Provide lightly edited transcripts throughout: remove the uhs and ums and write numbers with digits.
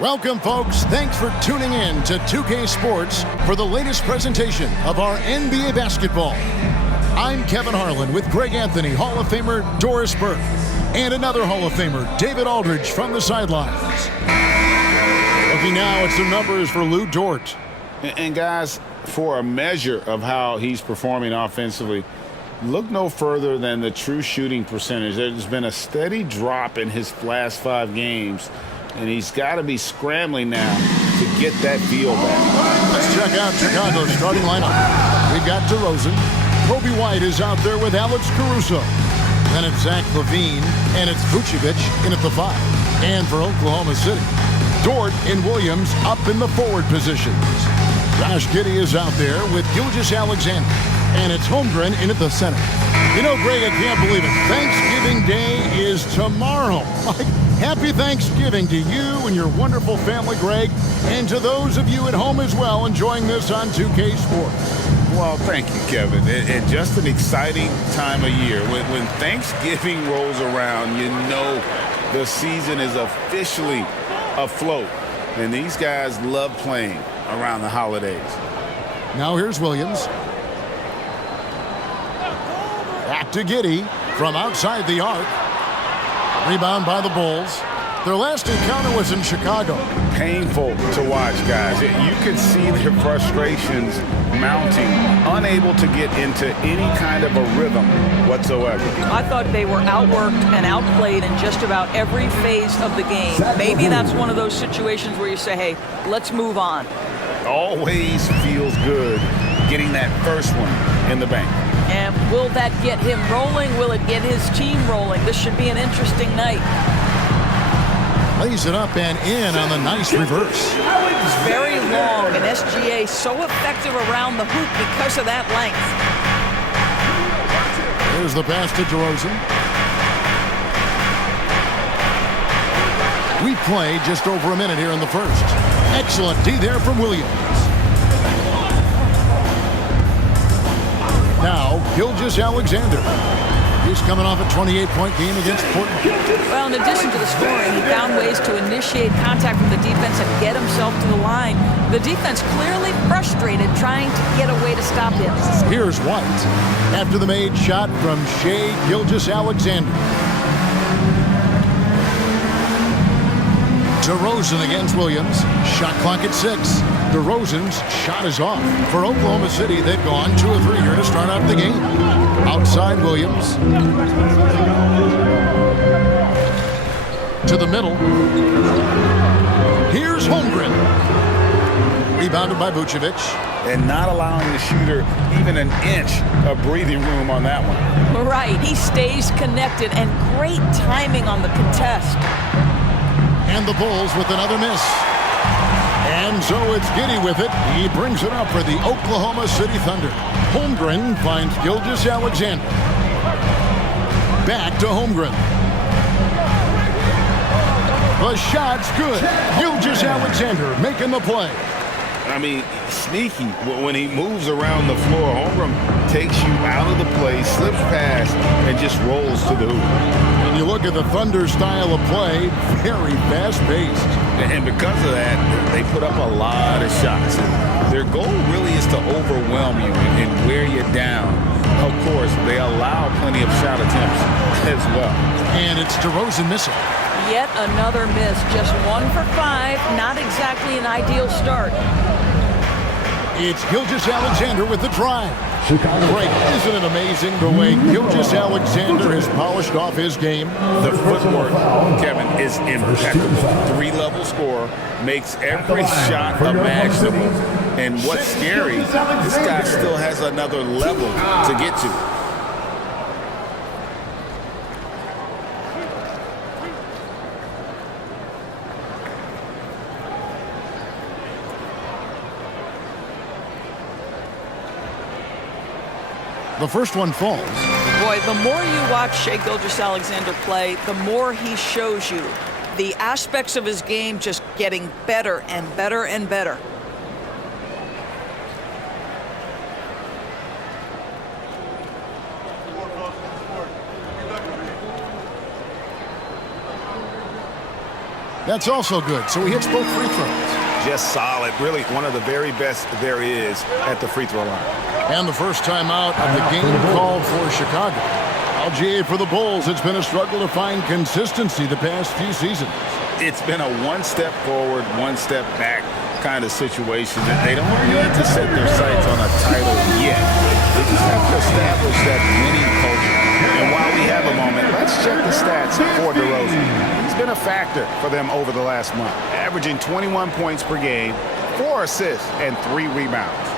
Welcome, folks. Thanks for tuning in to 2K Sports for the latest presentation of our NBA basketball. I'm Kevin Harlan with Greg Anthony, Hall of Famer Doris Burke, and another Hall of Famer, David Aldridge, from the sidelines. Looking now at some numbers for Lou Dort. And guys, for a measure of how he's performing offensively, look no further than the true shooting percentage. There's been a steady drop in his last 5 games, and he's got to be scrambling now to get that feel back. Let's check out Chicago's starting lineup. We've got DeRozan. Kobe White is out there with Alex Caruso. Then it's Zach LaVine, and it's Vucevic in at the 5. And for Oklahoma City, Dort and Williams up in the forward positions. Josh Giddey is out there with Gilgeous-Alexander, and it's Holmgren in at the center. You know, Greg, I can't believe it. Thanksgiving Day is tomorrow. Happy Thanksgiving to you and your wonderful family, Greg, and to those of you at home as well enjoying this on 2K Sports. Well, thank you, Kevin. And just an exciting time of year. When Thanksgiving rolls around, you know the season is officially afloat. And these guys love playing around the holidays. Now here's Williams. Back to Giddey from outside the arc. Rebound by the Bulls. Their last encounter was in Chicago. Painful to watch, guys. You could see their frustrations mounting, unable to get into any kind of a rhythm whatsoever. I thought they were outworked and outplayed in just about every phase of the game. Maybe that's one of those situations where you say, hey, let's move on. Always feels good getting that first one in the bank. And will that get him rolling? Will it get his team rolling? This should be an interesting night. Lays it up and in on the nice reverse. It's very long, and SGA so effective around the hoop because of that length. There's the pass to DeRozan. We play just over a minute here in the first. Excellent D there from Williams. Now, Gilgeous-Alexander. He's coming off a 28-point game against Portland. Well, in addition to the scoring, he found ways to initiate contact with the defense and get himself to the line. The defense clearly frustrated trying to get a way to stop him. Here's White after the made shot from Shai Gilgeous-Alexander. DeRozan against Williams. Shot clock at 6. DeRozan's shot is off. For Oklahoma City, they've gone 2 of 3 here to start out the game. Outside Williams. To the middle. Here's Holmgren. Rebounded by Vucevic. And not allowing the shooter even an inch of breathing room on that one. Right. He stays connected, and great timing on the contest. And the Bulls with another miss. And so it's Giddey with it. He brings it up for the Oklahoma City Thunder. Holmgren finds Gilgeous-Alexander. Back to Holmgren. The shot's good. Gilgeous-Alexander making the play. I mean, sneaky when he moves around the floor. Holmgren takes you out of the play, slips past, and just rolls to the hoop. And you look at the Thunder style of play, very fast-paced. And because of that, they put up a lot of shots. And their goal really is to overwhelm you and wear you down. Of course, they allow plenty of shot attempts as well. And it's DeRozan missing. Yet another miss. Just 1 for 5. Not exactly an ideal start. It's Gilgeous-Alexander with the drive. Great. Isn't it amazing the way Gilgeous-Alexander has polished off his game? The footwork, Kevin, is impeccable. 3-level scorer, makes every shot imaginable. And what's scary, this guy still has another level to get to. The first one falls. Boy, the more you watch Shai Gilgeous-Alexander play, the more he shows you the aspects of his game just getting better and better and better. That's also good. So he hits both free throws. Just solid. Really one of the very best there is at the free throw line. And the first timeout of the game called for Chicago. LGA for the Bulls. It's been a struggle to find consistency the past few seasons. It's been a one step forward, one step back kind of situation that they don't need to set their sights on a title yet. They just have to establish that winning culture. And while we have a moment, let's check the stats for DeRozan. He's been a factor for them over the last month, averaging 21 points per game, 4 assists, and 3 rebounds.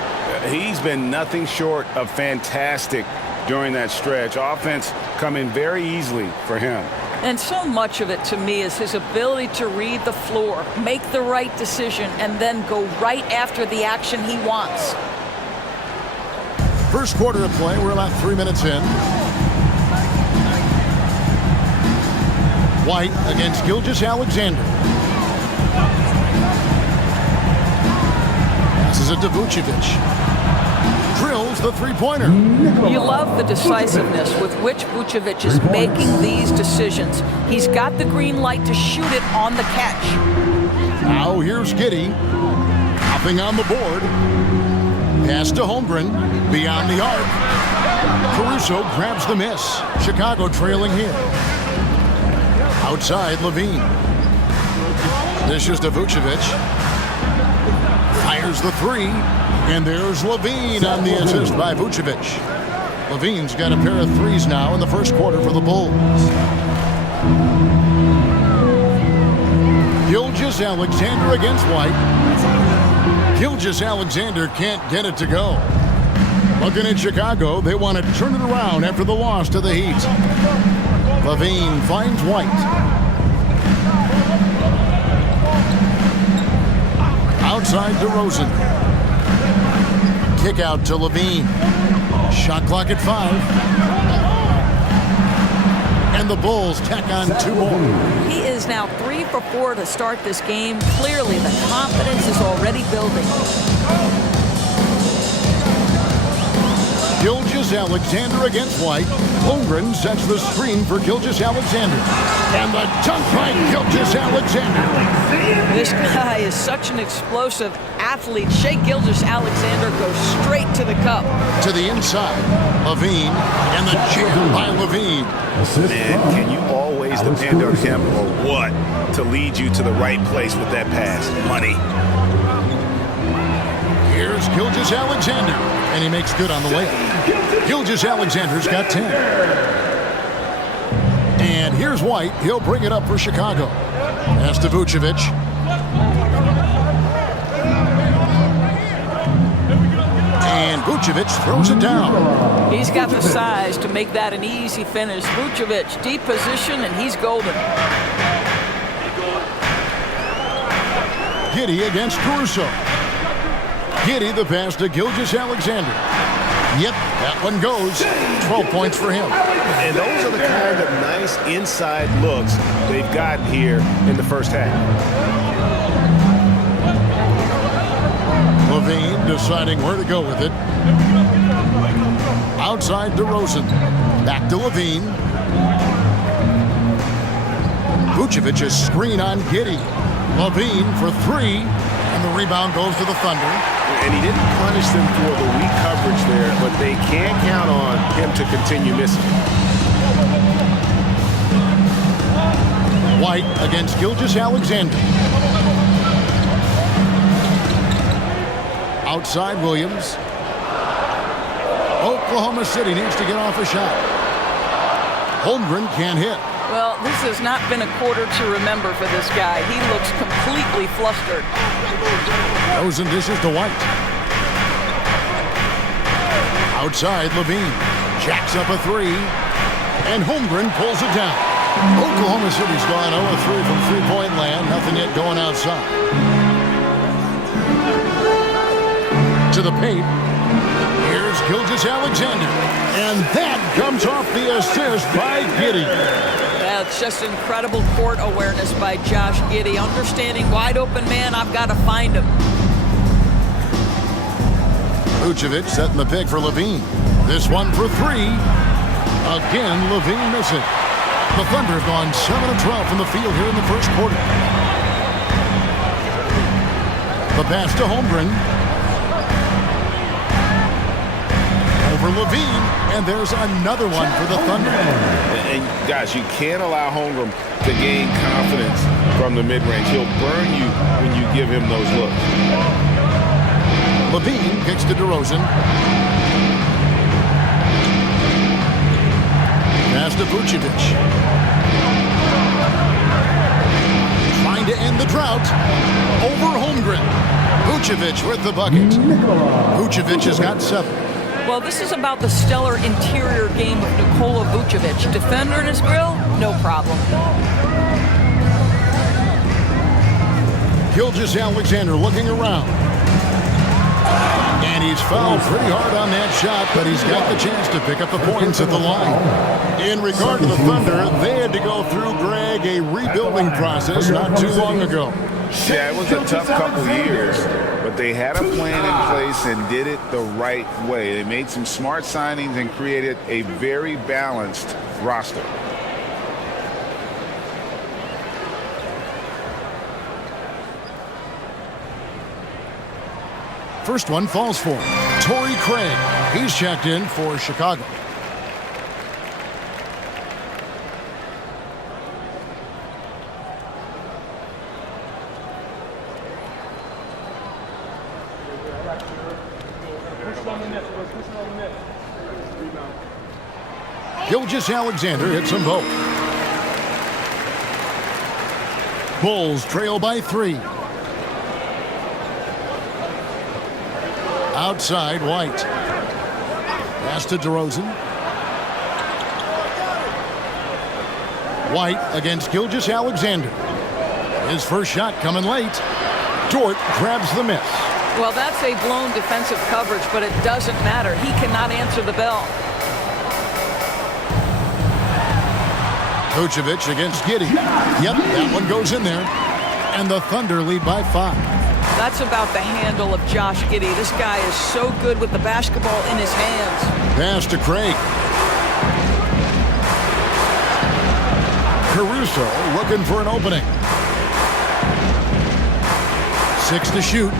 He's been nothing short of fantastic during that stretch. Offense coming very easily for him. And so much of it to me is his ability to read the floor, make the right decision, and then go right after the action he wants. First quarter of play. We're about 3 minutes in. White against Gilgeous-Alexander. Passes it to Vucevic. Drills the three-pointer. You love the decisiveness with which Vucevic is making these decisions. He's got the green light to shoot it on the catch. Now here's Giddey. Hopping on the board. Pass to Holmgren. Beyond the arc. Caruso grabs the miss. Chicago trailing here. Outside, Levine. This is to Vucevic. Fires the three. And there's Levine on the assist by Vucevic. Levine's got a pair of threes now in the first quarter for the Bulls. Gilgeous-Alexander against White. Gilgeous-Alexander can't get it to go. Looking at Chicago, they want to turn it around after the loss to the Heat. Levine finds White. Outside DeRozan. Kick out to Levine. Shot clock at 5. And the Bulls tack on 2 more. He is now 3 for 4 to start this game. Clearly, the confidence is already building. Gilgeous-Alexander against White. Holmgren sets the screen for Gilgeous-Alexander. And the dunk by Gilgeous-Alexander. This guy is such an explosive athlete. Shai Gilgeous-Alexander goes straight to the cup. To the inside. Levine. And the jam by Levine. Man, can you always depend on him or what to lead you to the right place with that pass? Money. Here's Gilgeous-Alexander. And he makes good on the layup. Gilgeous-Alexander's got 10. And here's White. He'll bring it up for Chicago. Pass to Vucevic. And Vucevic throws it down. He's got the size to make that an easy finish. Vucevic, deep position, and he's golden. Giddey against Caruso. Giddey the pass to Gilgeous-Alexander. Yep, that one goes. 12 points for him. And those are the kind of nice inside looks they've gotten here in the first half. Levine deciding where to go with it. Outside DeRozan. Back to Levine. Vucevic's screen on Giddey. Levine for 3. And the rebound goes to the Thunder. And he didn't punish them for the weak coverage there, but they can't count on him to continue missing. White against Gilgeous-Alexander. Outside Williams. Oklahoma City needs to get off a shot. Holmgren can't hit. Well, this has not been a quarter to remember for this guy. He looks completely flustered. Those and dishes to White. Outside Levine. Jacks up a 3. And Holmgren pulls it down. Oklahoma City's gone 0-3 from three-point land. Nothing yet going outside. To the paint. Here's Gilgeous-Alexander. And that comes off the assist by Giddey. That's just incredible court awareness by Josh Giddey. Understanding wide open man, I've got to find him. Vucevic setting the pick for Levine. This one for 3. Again, Levine missing. The Thunder have gone 7-12 from the field here in the first quarter. The pass to Holmgren. Over Levine, and there's another one for the Thunder. And guys, you can't allow Holmgren to gain confidence from the mid-range. He'll burn you when you give him those looks. Levine kicks to DeRozan. Pass to Vucevic. Trying to end the drought. Over Holmgren. Vucevic with the bucket. Vucevic has got 7. Well, this is about the stellar interior game of Nikola Vucevic. Defender in his grill, no problem. Gilgeous-Alexander looking around. And he's fouled pretty hard on that shot, but he's got the chance to pick up the points at the line. In regard to the Thunder, they had to go through, Greg, a rebuilding process not too long ago. Yeah, it was a tough couple years, but they had a plan in place and did it the right way. They made some smart signings and created a very balanced roster. First one falls for Torrey Craig. He's checked in for Chicago. Gilgeous-Alexander hits them both. Bulls trail by 3. Outside, White. Pass to DeRozan. White against Gilgeous-Alexander. His first shot coming late. Dort grabs the miss. Well, that's a blown defensive coverage, but it doesn't matter. He cannot answer the bell. Vucevic against Giddey. Yep, that one goes in there. And the Thunder lead by 5. That's about the handle of Josh Giddey. This guy is so good with the basketball in his hands. Pass to Craig. Caruso looking for an opening. 6 to shoot.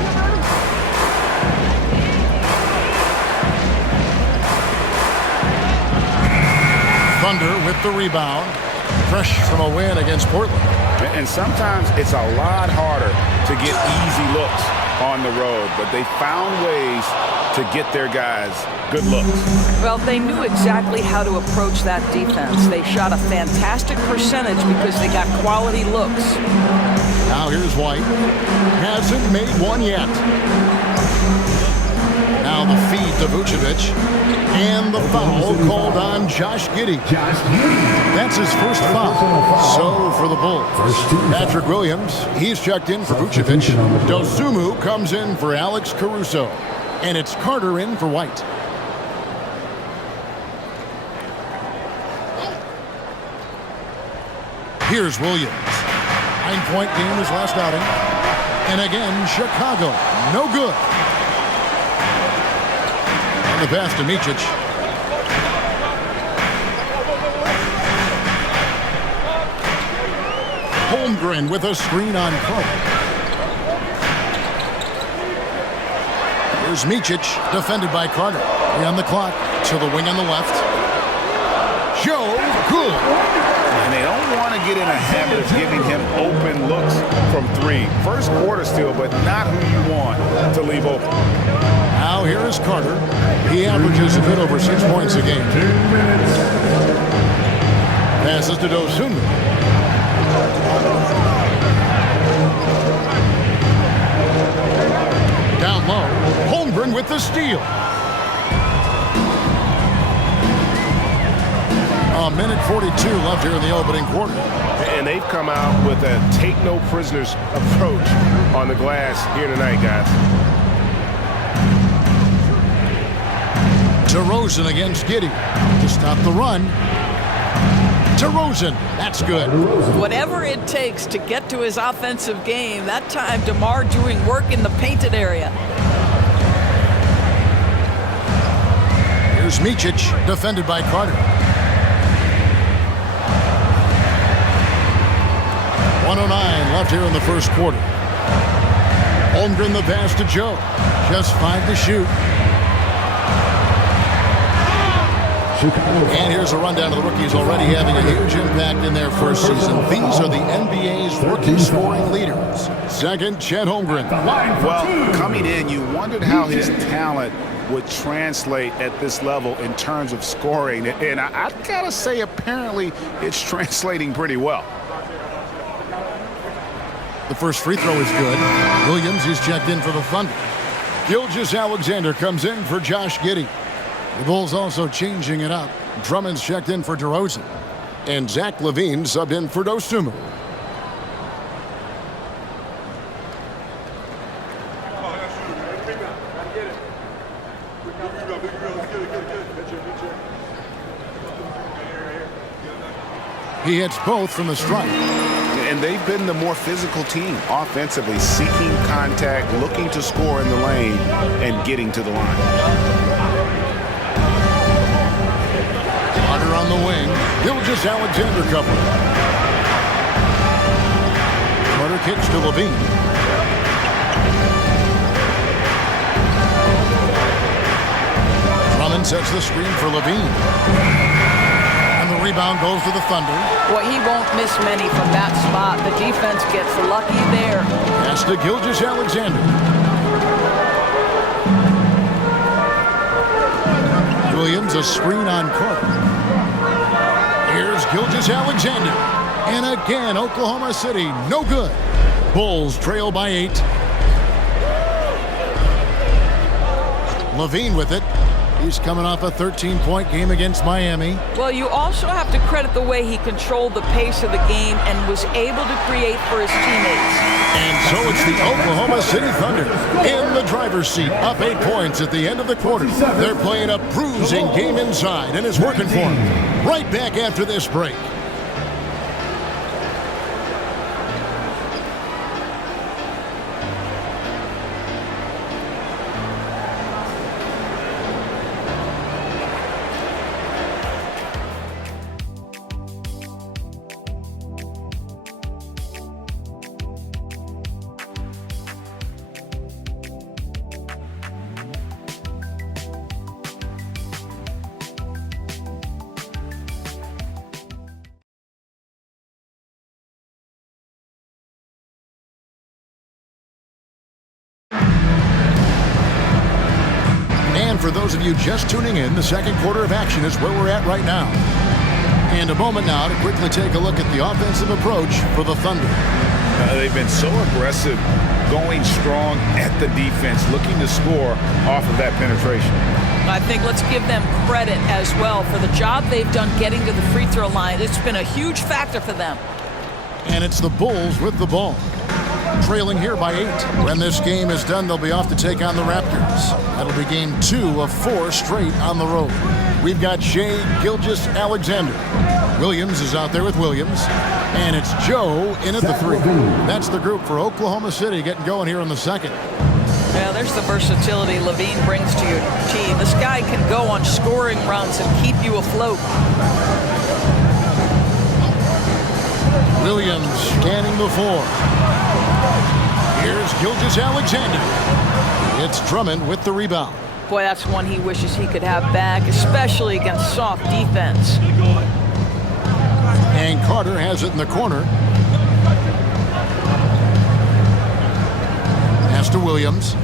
Thunder with the rebound. Fresh from a win against Portland. And sometimes it's a lot harder to get easy looks on the road, but they found ways to get their guys good looks. Well, they knew exactly how to approach that defense. They shot a fantastic percentage because they got quality looks. Now here's White. Hasn't made one yet. Now the feed to Vucevic. And the foul called on Josh Giddey. That's his first foul. So for the Bulls. Patrick Williams, he's checked in for Vucevic. Dosunmu comes in for Alex Caruso. And it's Carter in for White. Here's Williams. 9-point game his last outing. And again, Chicago. No good. The pass to Micic. Holmgren with a screen on Carter. Here's Micic, defended by Carter. 3 on the clock, to the wing on the left. Joe, good. And they don't want to get in a habit of giving him open looks from 3. First quarter still, but not who you want to leave open. Now here is Carter. He averages a bit over 6 points a game. Passes to Dosunmu. Down low. Holmgren with the steal. A minute 42 left here in the opening quarter. And they've come out with a take-no-prisoners approach on the glass here tonight, guys. DeRozan against Giddey to stop the run. DeRozan, that's good. Whatever it takes to get to his offensive game, that time DeMar doing work in the painted area. Here's Micic, defended by Carter. 1:09 left here in the first quarter. Holmgren the pass to Joe. Just 5 to shoot. And here's a rundown of the rookies already having a huge impact in their first season. These are the NBA's rookie scoring leaders. Second, Chet Holmgren. Well, coming in, you wondered how his talent would translate at this level in terms of scoring. And I've got to say, apparently, it's translating pretty well. The first free throw is good. Williams is checked in for the Thunder. Gilgeous-Alexander comes in for Josh Giddey. The Bulls also changing it up. Drummond's checked in for DeRozan. And Zach LaVine subbed in for Dosunmu. He hits both from the stripe. And they've been the more physical team offensively, seeking contact, looking to score in the lane, and getting to the line. Carter on the wing. Gilgeous-Alexander cover. Carter kicks to LaVine. Drummond sets the screen for LaVine. And the rebound goes to the Thunder. Well, he won't miss many from that spot. The defense gets lucky there. Pass to Gilgeous-Alexander. Williams, a screen on Carter. Here's Gilgeous-Alexander. And again, Oklahoma City, no good. Bulls trail by 8. LaVine with it. He's coming off a 13-point game against Miami. Well, you also have to credit the way he controlled the pace of the game and was able to create for his teammates. And so it's the Oklahoma City Thunder in the driver's seat, up 8 points at the end of the quarter. They're playing a bruising game inside, and it's working for them. Right back after this break. For those of you just tuning in, the second quarter of action is where we're at right now. And a moment now to quickly take a look at the offensive approach for the Thunder. They've been so aggressive, going strong at the defense, looking to score off of that penetration. I think let's give them credit as well for the job they've done getting to the free throw line. It's been a huge factor for them. And it's the Bulls with the ball. Trailing here by 8. When this game is done, they'll be off to take on the Raptors. That'll be game 2 of 4 straight on the road. We've got Shea Gilgeous-Alexander. Williams is out there with Williams. And it's Joe in at the 3. That's the group for Oklahoma City getting going here in the second. Yeah, there's the versatility LaVine brings to your team. This guy can go on scoring runs and keep you afloat. Williams scanning the 4. Here's Gilgeous-Alexander. It's Drummond with the rebound. Boy, that's one he wishes he could have back, especially against soft defense. And Carter has it in the corner. Pass to Williams.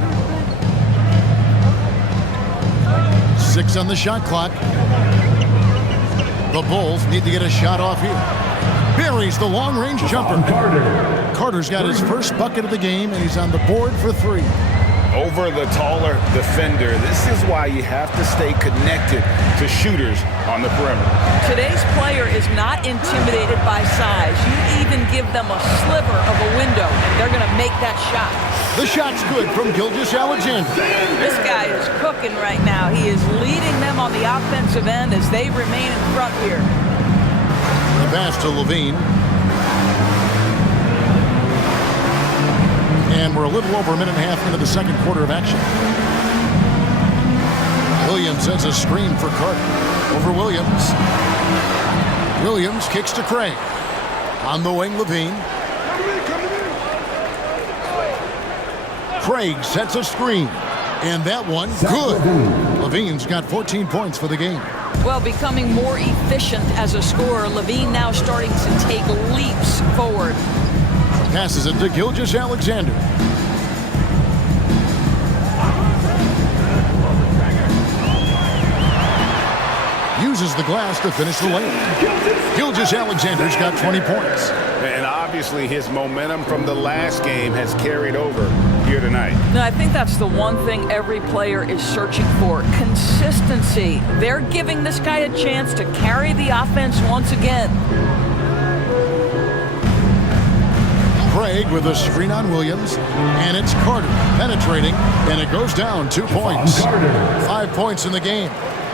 6 on the shot clock. The Bulls need to get a shot off here. Buries the long-range jumper. Carter's got his first bucket of the game, and he's on the board for 3. Over the taller defender. This is why you have to stay connected to shooters on the perimeter. Today's player is not intimidated by size. You even give them a sliver of a window, and they're going to make that shot. The shot's good from Gilgeous-Alexander. This guy is cooking right now. He is leading them on the offensive end as they remain in front here. The pass to LaVine. And we're a little over a minute and a half into the second quarter of action. Williams sends a screen for Carter. Over Williams. Williams kicks to Craig. On the wing, LaVine. Craig sets a screen. And that one, good. Levine's got 14 points for the game. Well, becoming more efficient as a scorer, Levine now starting to take leaps forward. Passes it to Gilgeous-Alexander. Uses the glass to finish the lane. Gilgeous-Alexander's got 20 points. And obviously his momentum from the last game has carried over here tonight. Now, I think that's the one thing every player is searching for, consistency. They're giving this guy a chance to carry the offense once again. Craig with a screen on Williams, and it's Carter penetrating, and it goes down 2 points. 5 points in the game.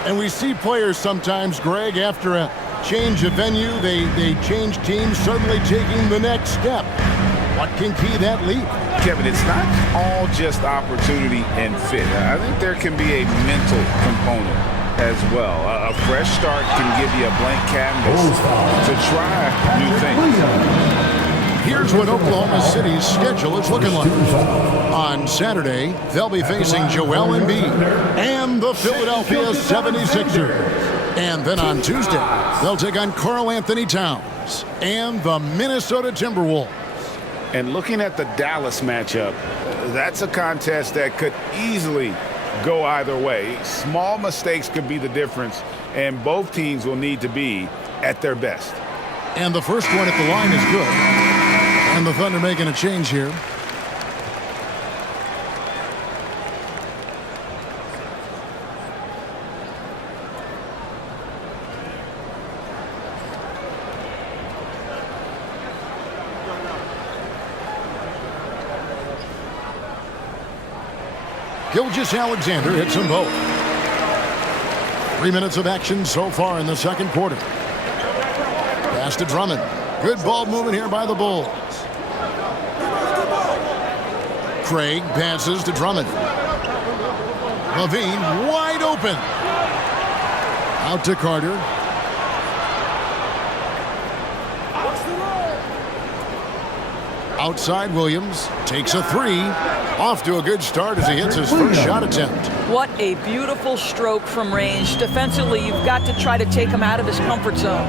And we see players sometimes, Greg, after a change of venue, they change teams, suddenly taking the next step. What can key that leap? Kevin, it's not all just opportunity and fit. I think there can be a mental component as well. A fresh start can give you a blank canvas to try new things. Here's what Oklahoma City's schedule is looking like. On Saturday, they'll be facing Joel Embiid and the Philadelphia 76ers. And then on Tuesday, they'll take on Karl Anthony Towns and the Minnesota Timberwolves. And looking at the Dallas matchup, that's a contest that could easily go either way. Small mistakes could be the difference, and both teams will need to be at their best. And the first one at the line is good. And the Thunder making a change here. Gilgeous-Alexander hits them both. 3 minutes of action so far in the second quarter. Pass to Drummond. Good ball movement here by the Bulls. Craig passes to Drummond. Levine wide open. Out to Carter. Outside Williams takes a three. Off to a good start as he hits his first shot attempt. What a beautiful stroke from range. Defensively, you've got to try to take him out of his comfort zone.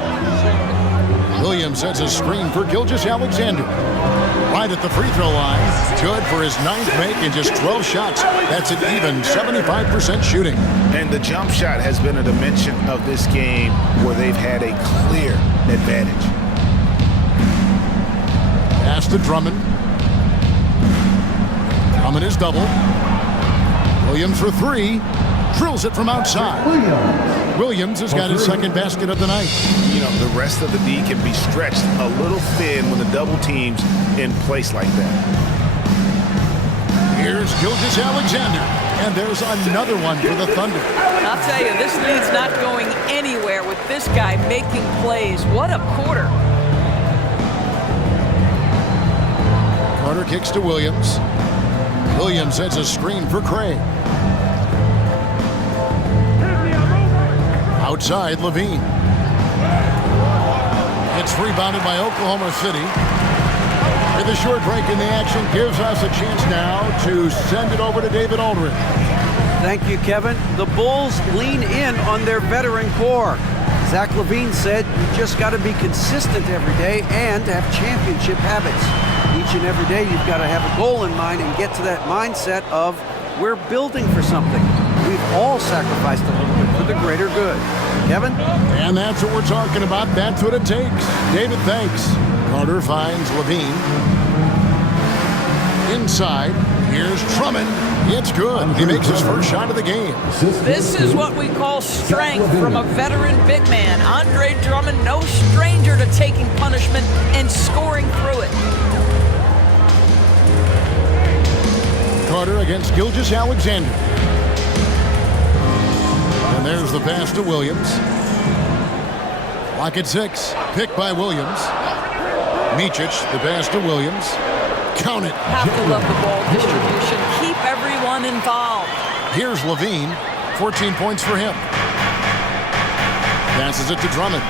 Williams sets a screen for Gilgeous-Alexander. Right at the free throw line. Good for his ninth make in just 12 shots. That's an even 75% shooting. And the jump shot has been a dimension of this game where they've had a clear advantage. Pass to Drummond. Drummond is double. Williams for three. Drills it from outside. Williams has got his second basket of the night. You know, the rest of the D can be stretched a little thin when the double team's in place like that. Here's Gilgeous-Alexander. And there's another one for the Thunder. I'll tell you, this lead's not going anywhere with this guy making plays. What a quarter. Carter kicks to Williams. Williams sets a screen for Craig. Outside, Levine. It's rebounded by Oklahoma City. And the short break in the action gives us a chance now to send it over to David Aldridge. Thank you, Kevin. The Bulls lean in on their veteran core. Zach LaVine said, you just got to be consistent every day and have championship habits. Each and every day, you've got to have a goal in mind and get to that mindset of, we're building for something. We've all sacrificed a little bit for the greater good. Kevin? And that's what we're talking about. That's what it takes. David, thanks. Carter finds Levine. Inside, here's Drummond. It's good. He makes his first shot of the game. This is what we call strength from a veteran big man. Andre Drummond, no stranger to taking punishment and scoring through it. Carter against Gilgeous-Alexander. And there's the pass to Williams. Clock at 6. Picked by Williams. Micic, the pass to Williams. Count it. Have to love the ball distribution. Keep everyone involved. Here's Levine. 14 points for him. Passes it to Drummond.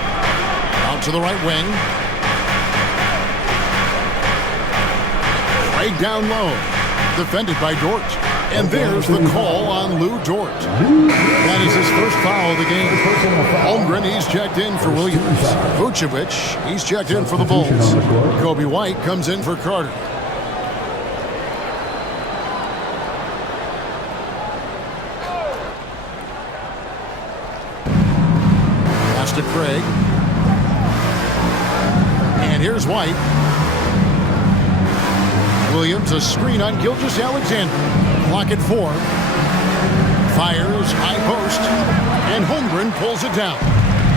Out to the right wing. Right down low. defended by Dort. And there's the call on Lou Dort. That is his first foul of the game. Holmgren, he's checked in for Williams. Vucevic, he's checked in for the Bulls. Kobe White comes in for Carter. Pass to Craig. And here's White. Williams, a screen on Gilgeous-Alexander. Clock at 4. Fires, high post, and Holmgren pulls it down.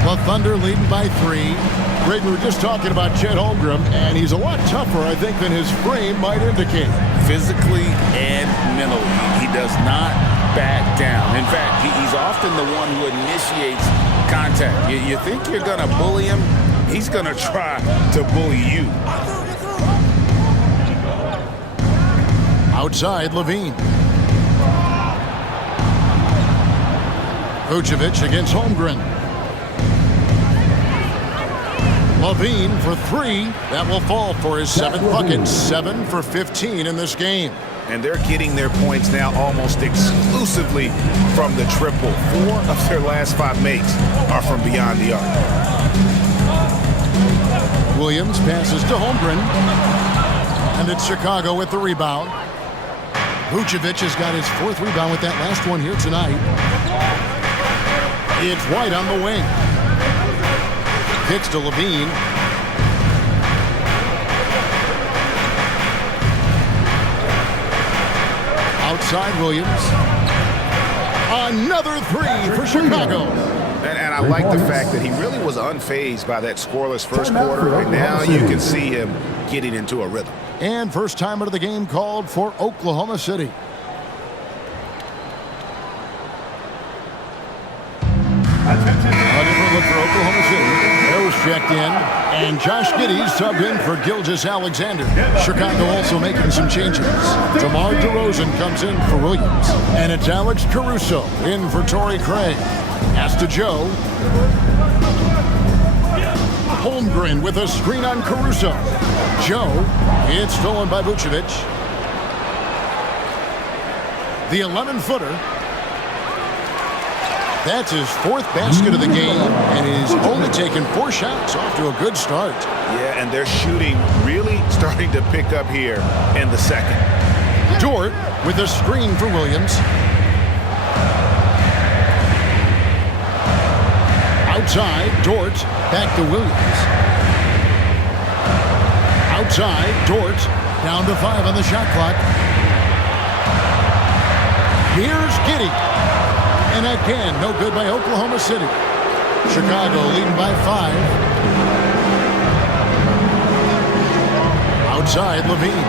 The Thunder leading by 3. Greg, we were just talking about Chet Holmgren, and he's a lot tougher, I think, than his frame might indicate. Physically and mentally, he does not back down. In fact, he's often the one who initiates contact. You think you're going to bully him, he's going to try to bully you. Outside, Levine. Vucevic against Holmgren. Levine for 3. That will fall for his 7th bucket. 7 for 15 in this game. And they're getting their points now almost exclusively from the triple. 4 of their last 5 makes are from beyond the arc. Williams passes to Holmgren. And it's Chicago with the rebound. Vucevic has got his 4th rebound with that last one here tonight. It's White on the wing. Kicks to Levine. Outside Williams. Another 3 for Chicago. And I like the fact that he really was unfazed by that scoreless first quarter. Right now you can see him getting into a rhythm. And first time out of the game called for Oklahoma City. A different look for Oklahoma City. Those checked in. And Josh Giddey's subbed in for Gilgeous-Alexander. Chicago also making some changes. DeMar DeRozan comes in for Williams. And it's Alex Caruso in for Torrey Craig. Pass to Joe. Holmgren with a screen on Caruso. Joe, it's stolen by Vucevic. The 11-footer. That's his 4th basket of the game, and he's only taken 4 shots, off to a good start. Yeah, and their shooting really starting to pick up here in the second. Dort with a screen for Williams. Outside, Dort back to Williams. Outside, Dort down to 5 on the shot clock. Here's Giddey. And again, no good by Oklahoma City. Chicago leading by 5. Outside, Levine.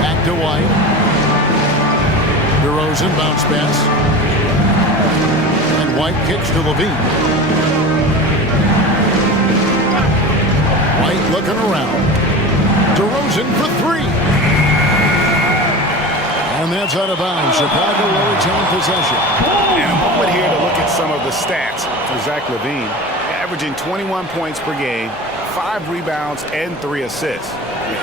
Back to White. DeRozan bounce pass. And White kicks to Levine. White looking around. DeRozan for 3. And that's out of bounds. Chicago will retain possession. And a moment here to look at some of the stats for Zach LaVine. Averaging 21 points per game, 5 rebounds, and 3 assists.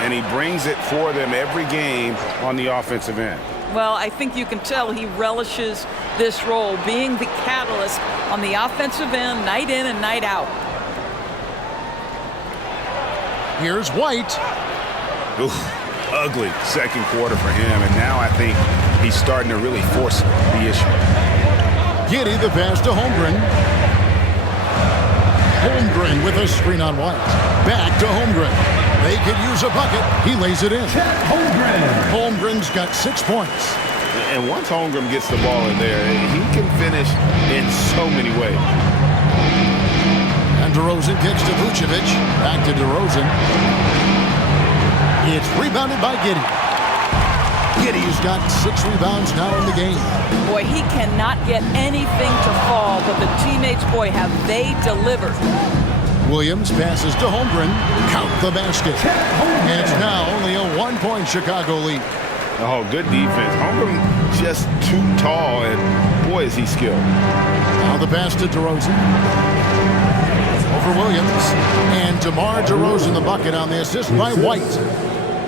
And he brings it for them every game on the offensive end. Well, I think you can tell he relishes this role, being the catalyst on the offensive end, night in and night out. Here's White. Oof, ugly second quarter for him, and now I think he's starting to really force the issue. Giddey the pass to Holmgren. Holmgren with a screen on White. Back to Holmgren. They could use a bucket. He lays it in. Holmgren's got 6 points. And once Holmgren gets the ball in there, he can finish in so many ways. And DeRozan kicks to Vucevic. Back to DeRozan. It's rebounded by Giddey. Giddey's got 6 rebounds now in the game. Boy, he cannot get anything to fall, but the teammates, boy, have they delivered. Williams passes to Holmgren. Count the basket. And it's now only a 1-point Chicago lead. Oh, good defense. Holmgren just too tall, and boy, is he skilled. Now the pass to DeRozan. Over Williams. And DeMar DeRozan the bucket on the assist by White.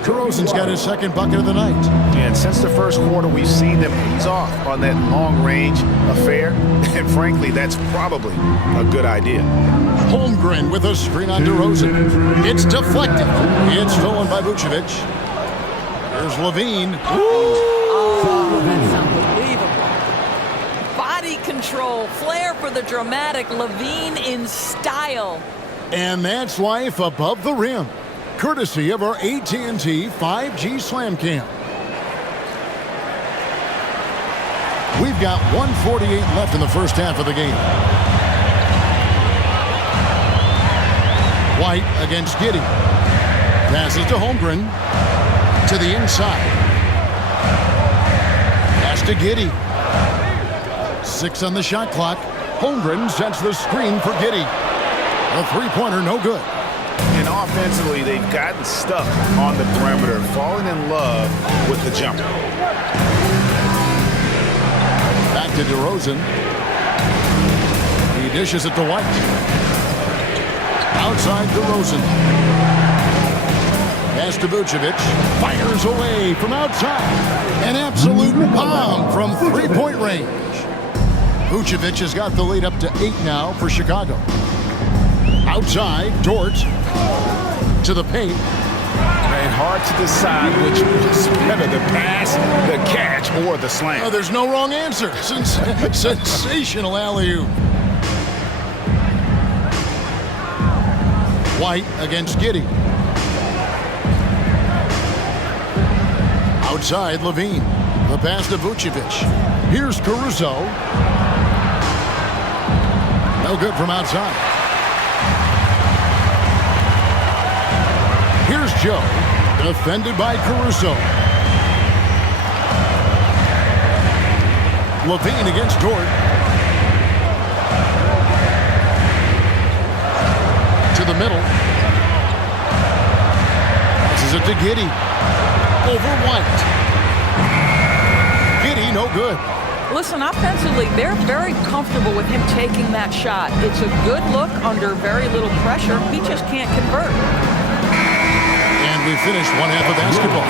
DeRozan's got his second bucket of the night. And since the first quarter, we've seen them ease off on that long-range affair. And frankly, that's probably a good idea. Holmgren with a screen on DeRozan. It's deflected. It's stolen by Vucevic. Here's Levine. Oh, that's unbelievable. Body control, flair for the dramatic. Levine in style. And that's life above the rim, courtesy of our AT&T 5G Slam Cam. We've got 1:48 left in the first half of the game. White against Giddey. Passes to Holmgren. To the inside. Pass to Giddey. 6 on the shot clock. Holmgren sets the screen for Giddey. A three-pointer, no good. And offensively, they've gotten stuck on the perimeter, falling in love with the jumper. Back to DeRozan. He dishes it to White. Outside DeRozan. Pass to Vucevic. Fires away from outside. An absolute bomb from three-point range. Vucevic has got the lead up to 8 now for Chicago. Outside, Dort to the paint. And hard to decide which was better, the pass, the catch, or the slam. Oh, there's no wrong answer. Sensational alley-oop. White against Giddey. Outside, Levine. The pass to Vucevic. Here's Caruso. No good from outside. Here's Joe. Defended by Caruso. Levine against Dort. To the middle. Passes it to Giddey. Over White. Giddey, no good. Listen, offensively, they're very comfortable with him taking that shot. It's a good look under very little pressure. He just can't convert. And we finished one half of basketball.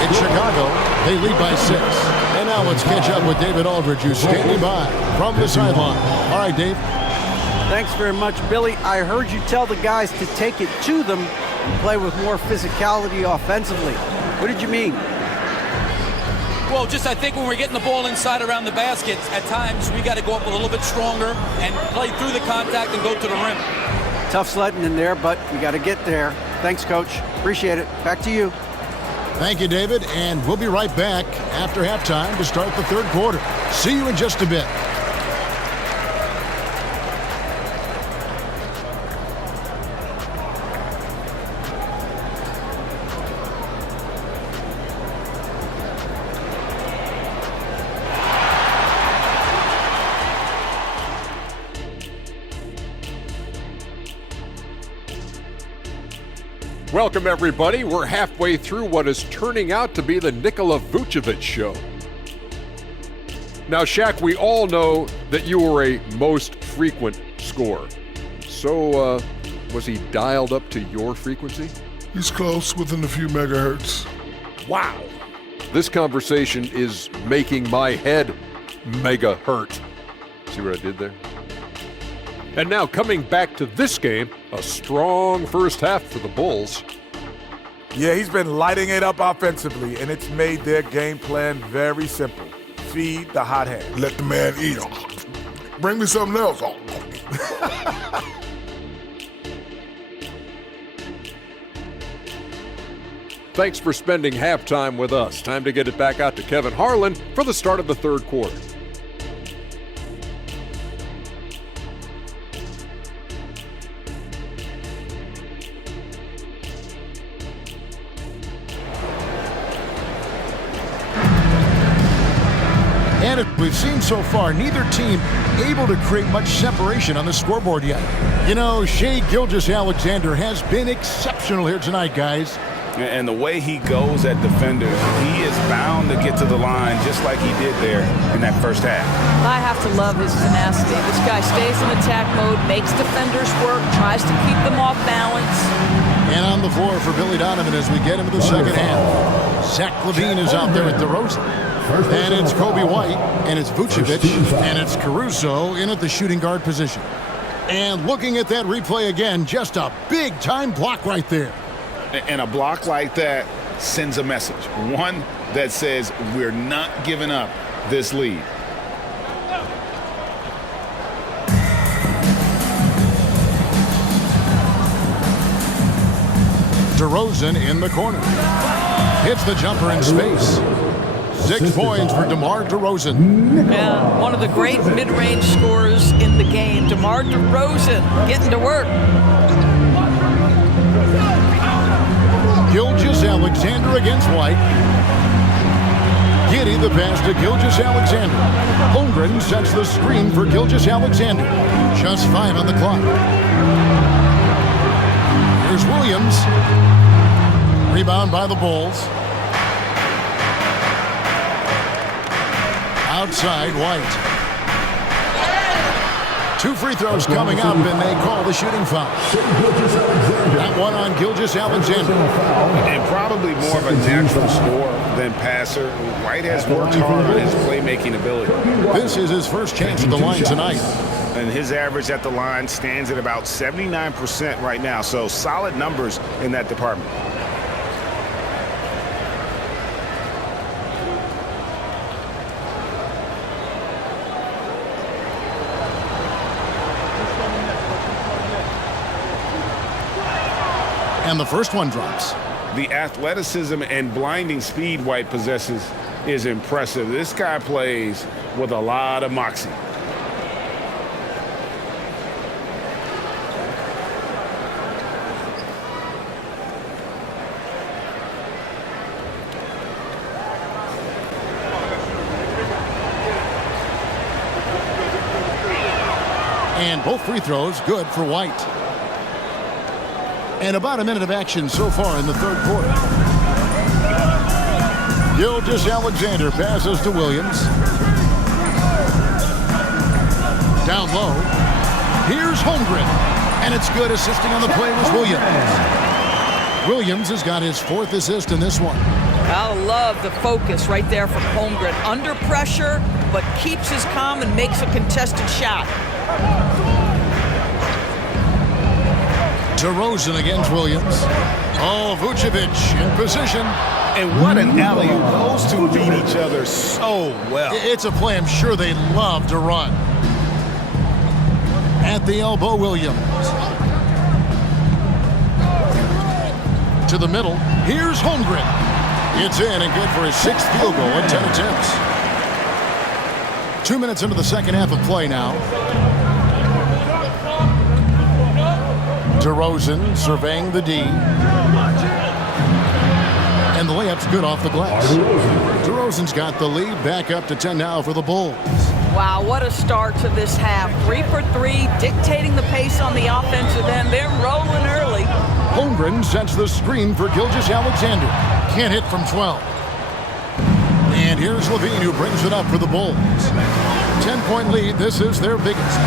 In Chicago, they lead by 6. And now let's catch up with David Aldridge, who's standing by from the sideline. All right, Dave. Thanks very much, Billy. I heard you tell the guys to take it to them and play with more physicality offensively. What did you mean? Well, just I think when we're getting the ball inside around the basket, at times we got to go up a little bit stronger and play through the contact and go to the rim. Tough sledding in there, but we got to get there. Thanks, Coach. Appreciate it. Back to you. Thank you, David. And we'll be right back after halftime to start the third quarter. See you in just a bit. Welcome, everybody. We're halfway through what is turning out to be the Nikola Vucevic show. Now, Shaq, we all know that you were a most frequent scorer. So, was he dialed up to your frequency? He's close, within a few megahertz. Wow. This conversation is making my head mega hurt. See what I did there? And now coming back to this game, a strong first half for the Bulls. Yeah, he's been lighting it up offensively, and it's made their game plan very simple. Feed the hot hand. Let the man eat. Bring me something else. Thanks for spending halftime with us. Time to get it back out to Kevin Harlan for the start of the third quarter. And as we've seen so far, neither team able to create much separation on the scoreboard yet. You know, Shai Gilgeous-Alexander has been exceptional here tonight, guys. And the way he goes at defenders, he is bound to get to the line just like he did there in that first half. I have to love his tenacity. This guy stays in attack mode, makes defenders work, tries to keep them off balance. And on the floor for Billy Donovan as we get into the second half. Zach LaVine is out there at DeRozan. And it's Kobe White, and it's Vucevic, and it's Caruso in at the shooting guard position. And looking at that replay again, just a big-time block right there. And a block like that sends a message. One that says we're not giving up this lead. DeRozan in the corner. Hits the jumper in space. 6 points for DeMar DeRozan. Yeah, one of the great mid-range scorers in the game, DeMar DeRozan, getting to work. Gilgeous-Alexander against White. Giddey the pass to Gilgeous-Alexander. Holmgren sets the screen for Gilgeous-Alexander. Just 5 on the clock. Here's Williams. Rebound by the Bulls. Outside, White. 2 free throws coming up, and they call the shooting foul. That one on Gilgeous-Alexander. And probably more of a natural scorer than passer. White has worked hard on his playmaking ability. This is his first chance at the line tonight. And his average at the line stands at about 79% right now, so solid numbers in that department. And the first one drops. The athleticism and blinding speed White possesses is impressive. This guy plays with a lot of moxie. And both free throws good for White. And about a minute of action so far in the third quarter. Gilgeous-Alexander passes to Williams. Down low. Here's Holmgren. And it's good. Assisting on the play was Williams. Williams has got his 4th assist in this one. I love the focus right there from Holmgren. Under pressure, but keeps his calm and makes a contested shot. DeRozan against Williams. Oh, Vucevic in position. And what an alley-oop. Those two read each other so well. It's a play I'm sure they love to run. At the elbow, Williams. To the middle. Here's Holmgren. It's in and good for his 6th field goal in 10 attempts. 2 minutes into the second half of play now. DeRozan surveying the D. And the layup's good off the glass. DeRozan's got the lead, back up to 10 now for the Bulls. Wow, what a start to this half. 3 for 3, dictating the pace on the offensive end. They're rolling early. Holmgren sets the screen for Gilgeous-Alexander. Can't hit from 12. And here's LaVine who brings it up for the Bulls. 10-point lead. This is their biggest.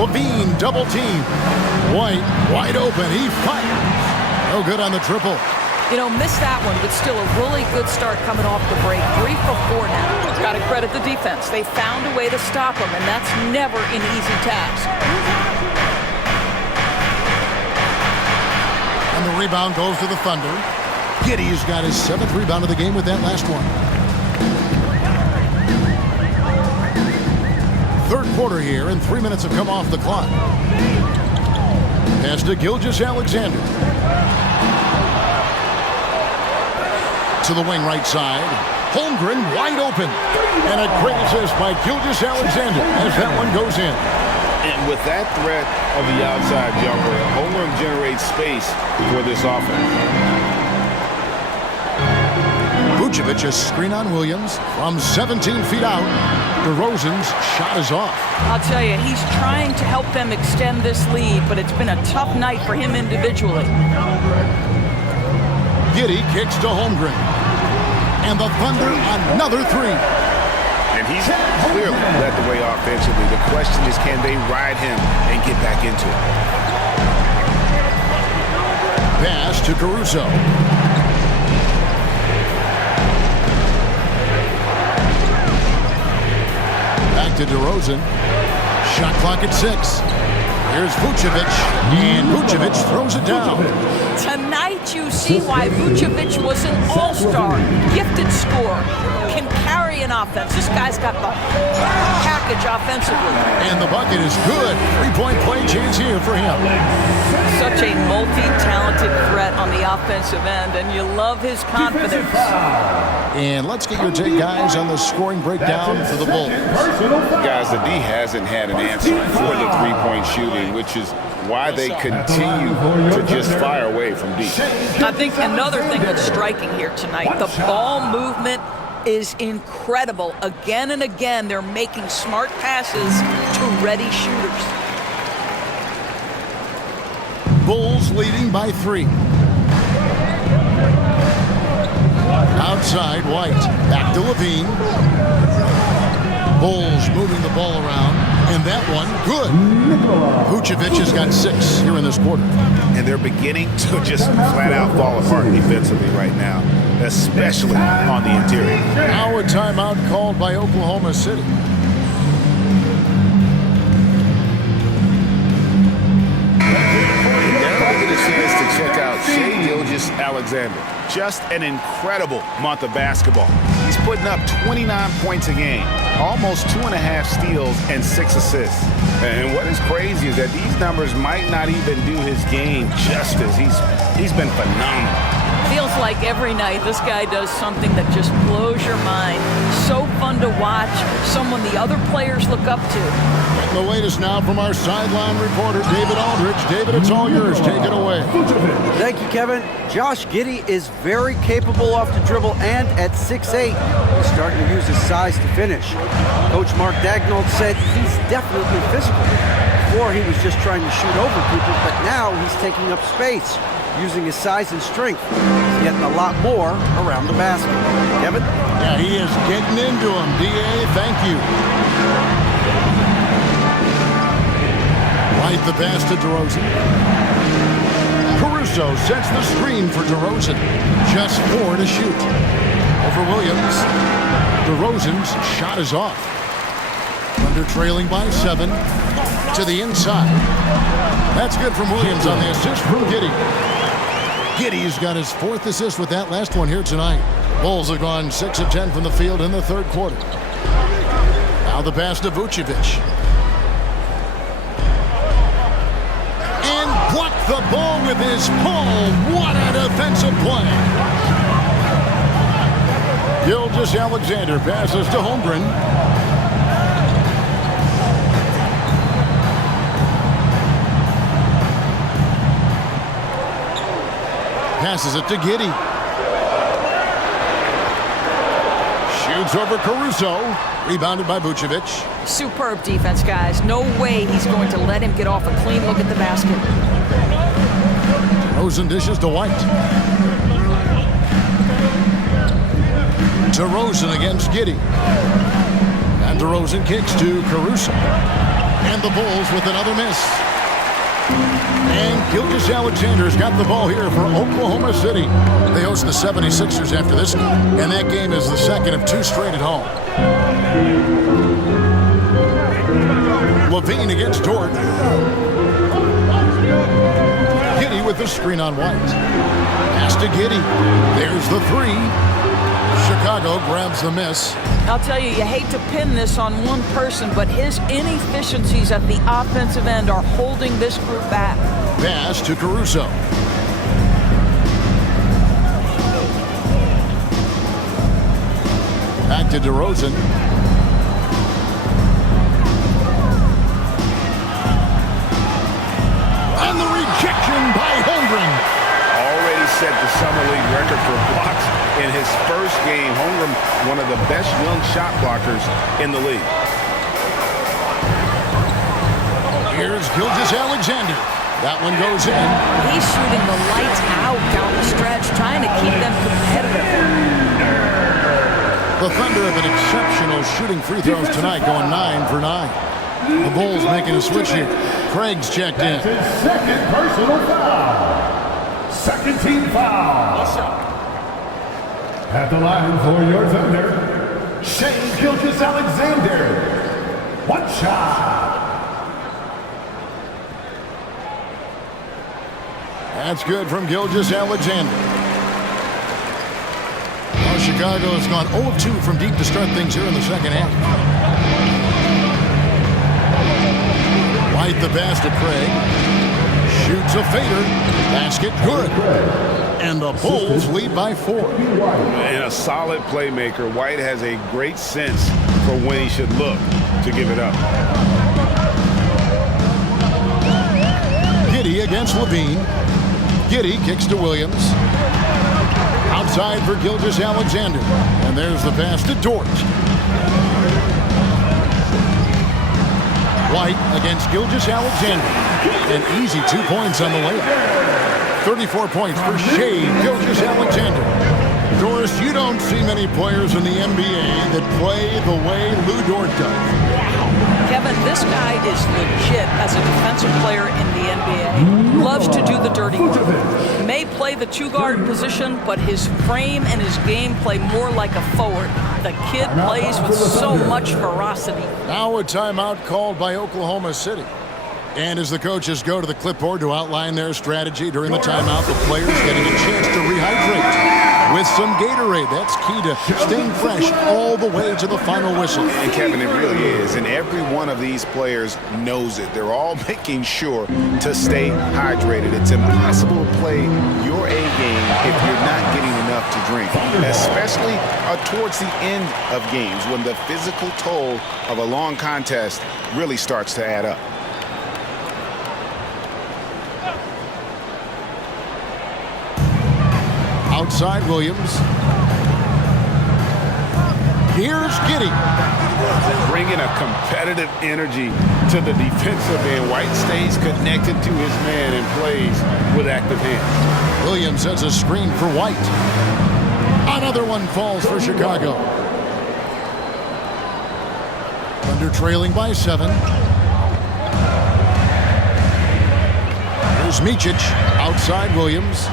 LaVine double team. White wide open. He fires. No good on the triple. You know, missed that one, but still a really good start coming off the break. 3 for 4 now. Got to credit the defense. They found a way to stop him, and that's never an easy task. And the rebound goes to the Thunder. Giddey's got his 7th rebound of the game with that last one. Third quarter here, and 3 minutes have come off the clock. Pass to Gilgeous-Alexander. To the wing right side. Holmgren wide open. And a great assist by Gilgeous-Alexander as that one goes in. And with that threat of the outside jumper, Holmgren generates space for this offense. Vucevic, a screen on Williams from 17 feet out. DeRozan's shot is off. I'll tell you, he's trying to help them extend this lead, but it's been a tough night for him individually. Giddey kicks to Holmgren. And the Thunder, another three. And he's clearly led the way offensively. The question is, can they ride him and get back into it? Pass to Caruso. Back to DeRozan. Shot clock at 6. Here's Vucevic, and Vucevic throws it down. Tonight you see why Vucevic was an all-star, gifted scorer, can carry an offense. This guy's got the whole package offensively. And the bucket is good. Three-point play chance here for him. Such a multi-talented threat on the offensive end, and you love his confidence. And let's get your take, guys, on the scoring breakdown for the Bulls. Guys, the D hasn't had an answer for the three-point shooting, which is why they continue to just fire away from deep. I think another thing that's striking here tonight, the ball movement is incredible. Again and again, they're making smart passes to ready shooters. Bulls leading by 3. Outside, White. Back to Levine. Bulls moving the ball around. And that one, good. Vucevic has got 6 here in this quarter. And they're beginning to just flat out fall apart defensively right now, especially on the interior. Now a timeout called by Oklahoma City. Chance to check out Shai Gilgeous-Alexander. Just an incredible month of basketball. He's putting up 29 points a game, almost 2.5 steals and 6 assists. And what is crazy is that these numbers might not even do his game justice. He's been phenomenal. Feels like every night this guy does something that just blows your mind. So fun to watch, someone the other players look up to. And the latest now from our sideline reporter, David Aldridge. David, it's all yours. Take it away. Thank you, Kevin. Josh Giddey is very capable off the dribble, and at 6'8", he's starting to use his size to finish. Coach Mark Daigneault said he's definitely physical. Before, he was just trying to shoot over people, but now he's taking up space, using his size and strength. He's getting a lot more around the basket. Kevin? Yeah, he is getting into him. D.A., thank you. Right the pass to DeRozan. Caruso sets the screen for DeRozan. Just 4 to shoot. Over Williams. DeRozan's shot is off. Under trailing by 7 to the inside. That's good from Williams on the assist from Giddey. Giddey's got his 4th assist with that last one here tonight. Bulls have gone 6 of 10 from the field in the 3rd quarter. Now the pass to Vucevic. And blocked the ball with his palm. What a defensive play. Gilgeous-Alexander passes to Holmgren. Passes it to Giddey. Shoots over Caruso. Rebounded by Vucevic. Superb defense, guys. No way he's going to let him get off a clean look at the basket. DeRozan dishes to White. DeRozan against Giddey. And DeRozan kicks to Caruso. And the Bulls with another miss. And Gilgeous-Alexander's got the ball here for Oklahoma City. They host the 76ers after this game, and that game is the 2nd of 2 straight at home. Levine against Dort. Giddey with the screen on White. Pass to Giddey. There's the 3. Chicago grabs the miss. I'll tell you, you hate to pin this on one person, but his inefficiencies at the offensive end are holding this group back. Pass to Caruso. Back to DeRozan. And the rejection by Holmgren. Already set the summer league record for blocks in his first game. Holmgren, one of the best young shot blockers in the league. Here's Gilgeous Alexander. That one goes in. He's shooting the lights out down the stretch, trying to keep them competitive. The Thunder have been exceptional shooting free throws tonight, going 9 for 9. The Bulls making a switch here. Craig's checked in. That's his second personal foul. Second team foul. At the line for your Thunder, Shane Gilgeous Alexander. One shot. That's good from Gilgeous Alexander. Well, Chicago has gone 0-2 from deep to start things here in the second half. White the pass to Craig. Shoots a fader. Basket good. And the Bulls lead by 4. And a solid playmaker. White has a great sense for when he should look to give it up. Giddey against Levine. Giddey kicks to Williams. Outside for Gilgeous Alexander. And there's the pass to Dort. White against Gilgeous Alexander. An easy 2 points on the layup. 34 points for Shea Gilgeous Alexander. Doris, you don't see many players in the NBA that play the way Lou Dort does. Kevin, this guy is legit as a defensive player in the NBA. Loves to do the dirty work. May play the two-guard position, but his frame and his game play more like a forward. The kid plays with so much ferocity. Now a timeout called by Oklahoma City. And as the coaches go to the clipboard to outline their strategy during the timeout, the players getting a chance to rehydrate with some Gatorade. That's key to staying fresh all the way to the final whistle. And Kevin, it really is. And every one of these players knows it. They're all making sure to stay hydrated. It's impossible to play your A game if you're not getting enough to drink, especially towards the end of games when the physical toll of a long contest really starts to add up. Outside Williams. Here's Giddey. Bringing a competitive energy to the defensive end. White stays connected to his man and plays with active hands. Williams has a screen for White. Another one falls for Chicago. Thunder trailing by 7. Here's Micic. Outside Williams.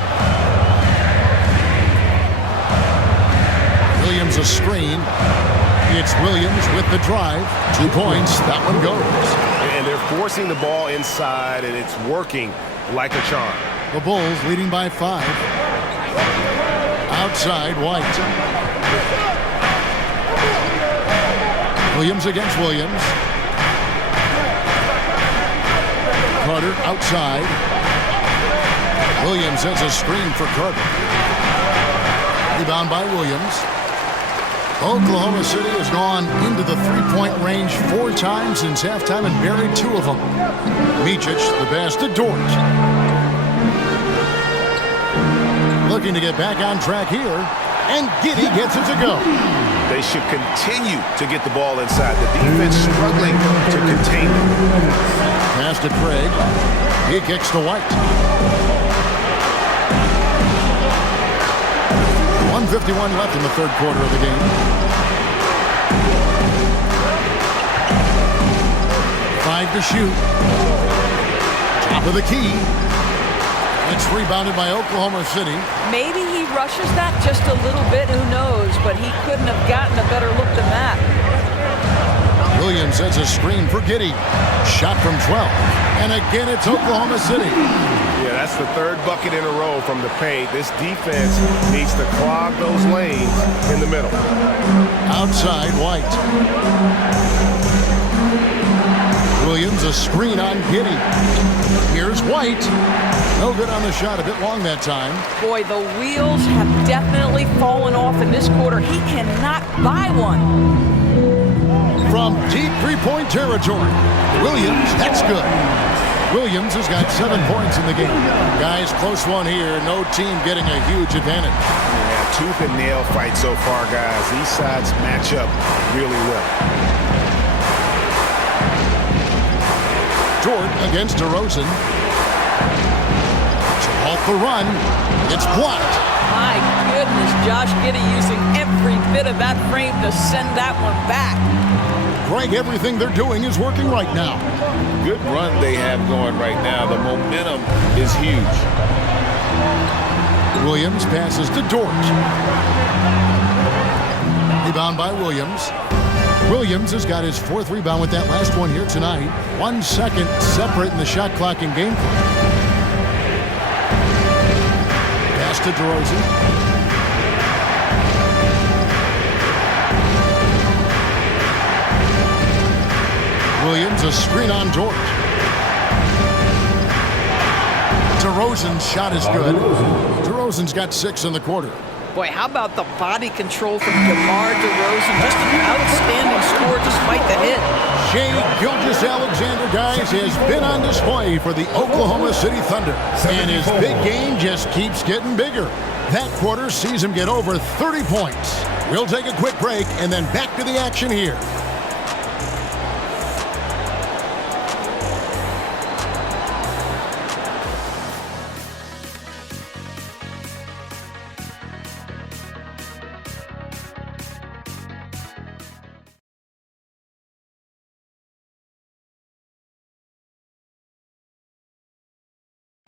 Williams a screen. It's Williams with the drive. 2 points. That one goes. And they're forcing the ball inside, and it's working like a charm. The Bulls leading by 5. Outside White. Williams against Williams. Carter outside. Williams has a screen for Carter. Rebound by Williams. Oklahoma City has gone into the three-point range 4 times since halftime and buried 2 of them. Micic, the pass to Dort. Looking to get back on track here, and Giddey gets it to go. They should continue to get the ball inside. The defense struggling to contain them. Pass to Craig. He kicks to White. 1:51 left in the third quarter of the game. 5 to shoot. Top of the key. It's rebounded by Oklahoma City. Maybe he rushes that just a little bit, who knows, but he couldn't have gotten a better look than that. Williams has a screen for Giddey. Shot from 12. And again, it's Oklahoma City. Yeah, that's the third bucket in a row from the paint. This defense needs to clog those lanes in the middle. Outside White. Williams a screen on Giddey. Here's White. No good on the shot, a bit long that time. Boy, the wheels have definitely fallen off in this quarter. He cannot buy one. From deep three-point territory, Williams, that's good. Williams has got 7 points in the game. Guys, close one here. No team getting a huge advantage. tooth and nail fight so far, guys. These sides match up really well. Dort against DeRozan. To halt the run. It's blocked. My goodness, Josh Giddey using every bit of that frame to send that one back. Greg, everything they're doing is working right now. Good run they have going right now. The momentum is huge. Williams passes to Dort. Rebound by Williams. Williams has got his 4th rebound with that last one here tonight. 1 second separate in the shot clock and game clock. Pass to DeRozan. Williams, a screen on Dort. DeRozan's shot is good. DeRozan's got 6 in the quarter. Boy, how about the body control from DeMar DeRozan? Just an outstanding score despite the hit. Shai Gilgeous-Alexander, guys, has been on display for the Oklahoma City Thunder. And his big game just keeps getting bigger. That quarter sees him get over 30 points. We'll take a quick break and then back to the action here.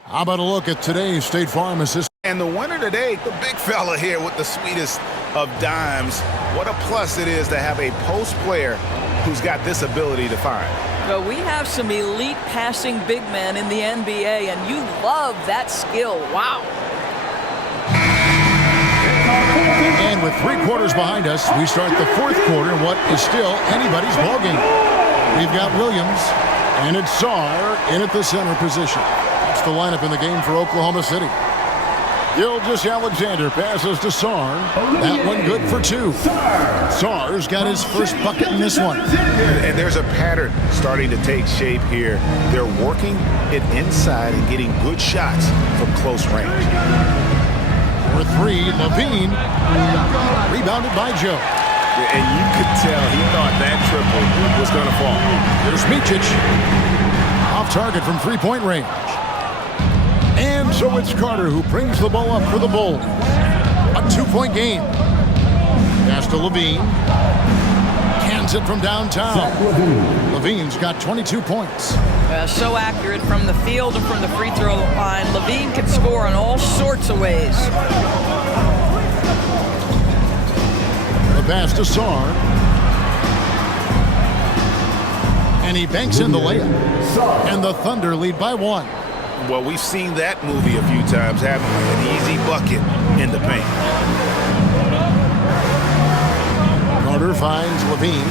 How about a look at today's State Farm assistant? And the winner today, the big fella here with the sweetest of dimes. What a plus it is to have a post player who's got this ability to find. Well, we have some elite passing big men in the NBA, and you love that skill. Wow. And with 3 quarters behind us, we start the 4th quarter in what is still anybody's ballgame. We've got Williams, and it's Sarr in at the center position. That's the lineup in the game for Oklahoma City. Gilgeous-Alexander passes to Sarr. That one good for 2. Sarr's got his first bucket in this one. And there's a pattern starting to take shape here. They're working it inside and getting good shots from close range. For 3, Levine. Rebounded by Joe. And you could tell he thought that triple was going to fall. There's Micic. Off target from 3-point range. And so it's Carter who brings the ball up for the Bulls. A 2-point game. Pass to Levine. Cans it from downtown. Levine's got 22 points. So accurate from the field and from the free throw line. Levine can score in all sorts of ways. The pass to Sarr. And he banks in the layup. And the Thunder lead by 1. Well, we've seen that movie a few times, haven't we? An easy bucket in the paint. Carter finds Levine.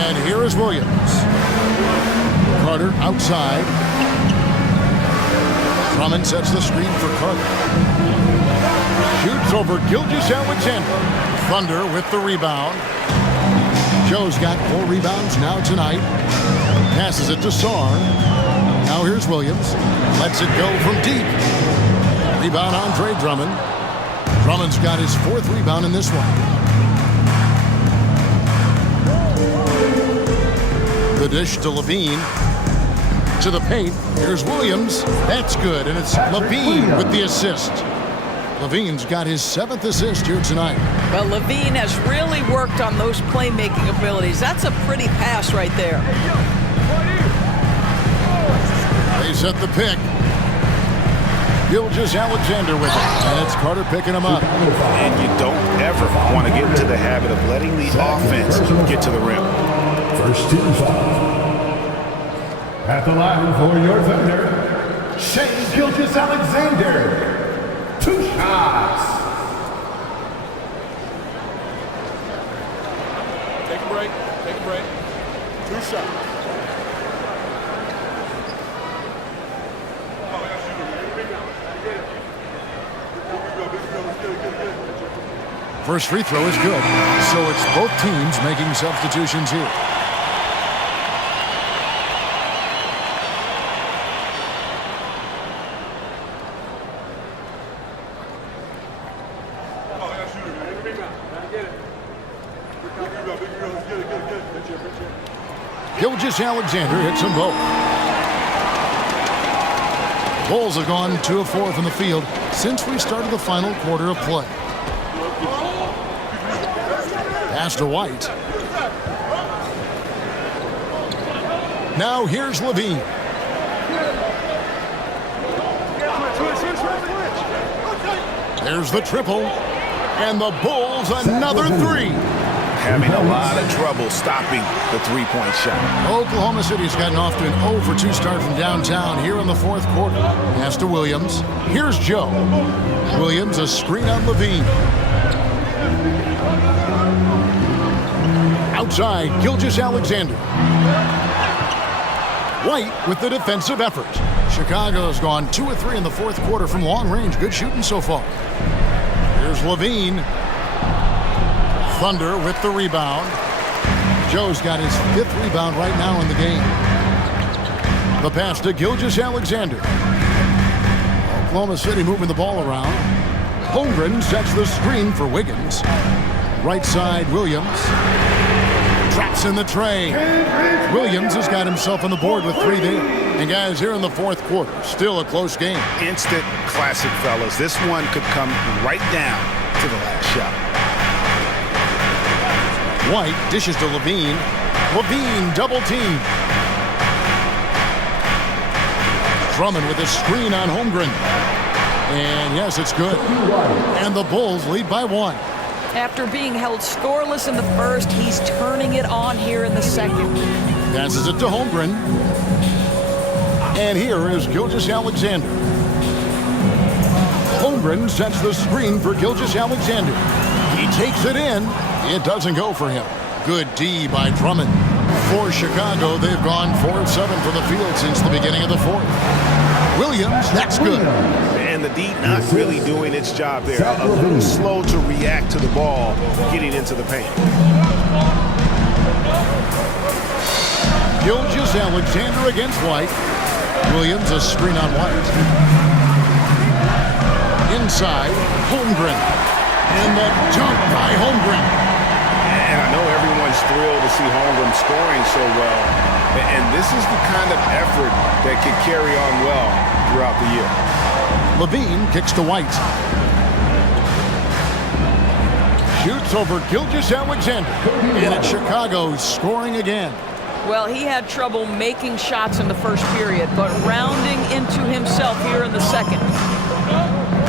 And here is Williams. Carter outside. Drummond sets the screen for Carter. Shoots over Gilgeous-Alexander. Thunder with the rebound. Joe's got 4 rebounds now tonight. Passes it to Sarr. Now here's Williams. Lets it go from deep. Rebound Andre Drummond. Drummond's got his 4th rebound in this one. The dish to Levine. To the paint. Here's Williams. That's good, and it's Levine with the assist. Levine's got his 7th assist here tonight. Well, Levine has really worked on those playmaking abilities. That's a pretty pass right there. They set the pick. Gilgeous-Alexander with it. And it's Carter picking him up. And you don't ever want to get into the habit of letting the offense get to the rim. First team foul. At the line for your Thunder, Shai Gilgeous-Alexander. 2 shots. Take a break. Take a break. 2 shots. First free throw is good. So it's both teams making substitutions here. Gilgeous-Alexander hits them both. Bulls have gone 2 of 4 from the field since we started the final quarter of play. Pass to White. Now here's Levine. There's the triple. And the Bulls another 3. Having a lot of trouble stopping the three-point shot. Oklahoma City's gotten off to an 0 for 2 start from downtown here in the fourth quarter. Pass to Williams. Here's Joe. Williams, a screen on Levine. Outside, Gilgeous-Alexander. White with the defensive effort. Chicago's gone 2 of 3 in the fourth quarter from long range. Good shooting so far. Here's Levine. Thunder with the rebound. Joe's got his 5th rebound right now in the game. The pass to Gilgeous-Alexander. Oklahoma City moving the ball around. Holmgren sets the screen for Wiggins. Right side, Williams. Traps in the tray. Williams has got himself on the board with 3 there. And guys, here in the fourth quarter, still a close game. Instant classic, fellas. This one could come right down to the last shot. White dishes to Levine. Levine double team. Drummond with a screen on Holmgren. And yes, it's good. And the Bulls lead by 1. After being held scoreless in the first, he's turning it on here in the second. Passes it to Holmgren. And here is Gilgeous-Alexander. Holmgren sets the screen for Gilgeous-Alexander. He takes it in. It doesn't go for him. Good D by Drummond. For Chicago, they've gone 4 of 7 from the field since the beginning of the fourth. Williams, that's good. And the D not really doing its job there. A little slow to react to the ball getting into the paint. Gilgeous-Alexander against White. Williams, a screen on White. Inside, Holmgren. And the dunk by Holmgren. And I know everyone's thrilled to see Holmgren scoring so well. And this is the kind of effort that can carry on well throughout the year. Levine kicks to White. Shoots over Gilgeous-Alexander. And it's Chicago scoring again. Well, he had trouble making shots in the first period, but rounding into himself here in the second.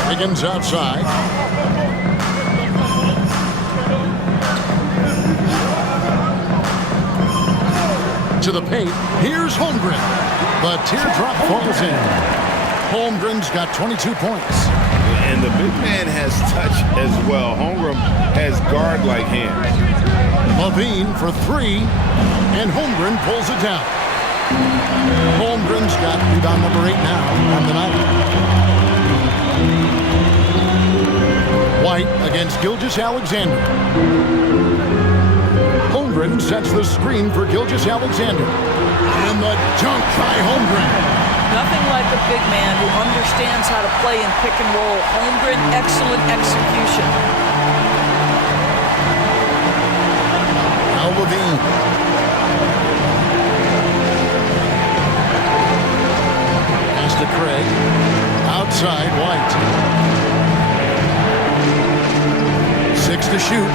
Wiggins outside. To the paint. Here's Holmgren. The teardrop falls in. Holmgren's got 22 points. And the big man has touch as well. Holmgren has guard-like hands. Levine for 3. And Holmgren pulls it down. Holmgren's got rebound number 8 now on the night. White against Gilgeous-Alexander. Holmgren sets the screen for Gilgeous-Alexander. And the dunk by Holmgren. Nothing like a big man who understands how to play in pick and roll. Holmgren, excellent execution. Now Levine. Pass to Craig. Outside, White. 6 to shoot.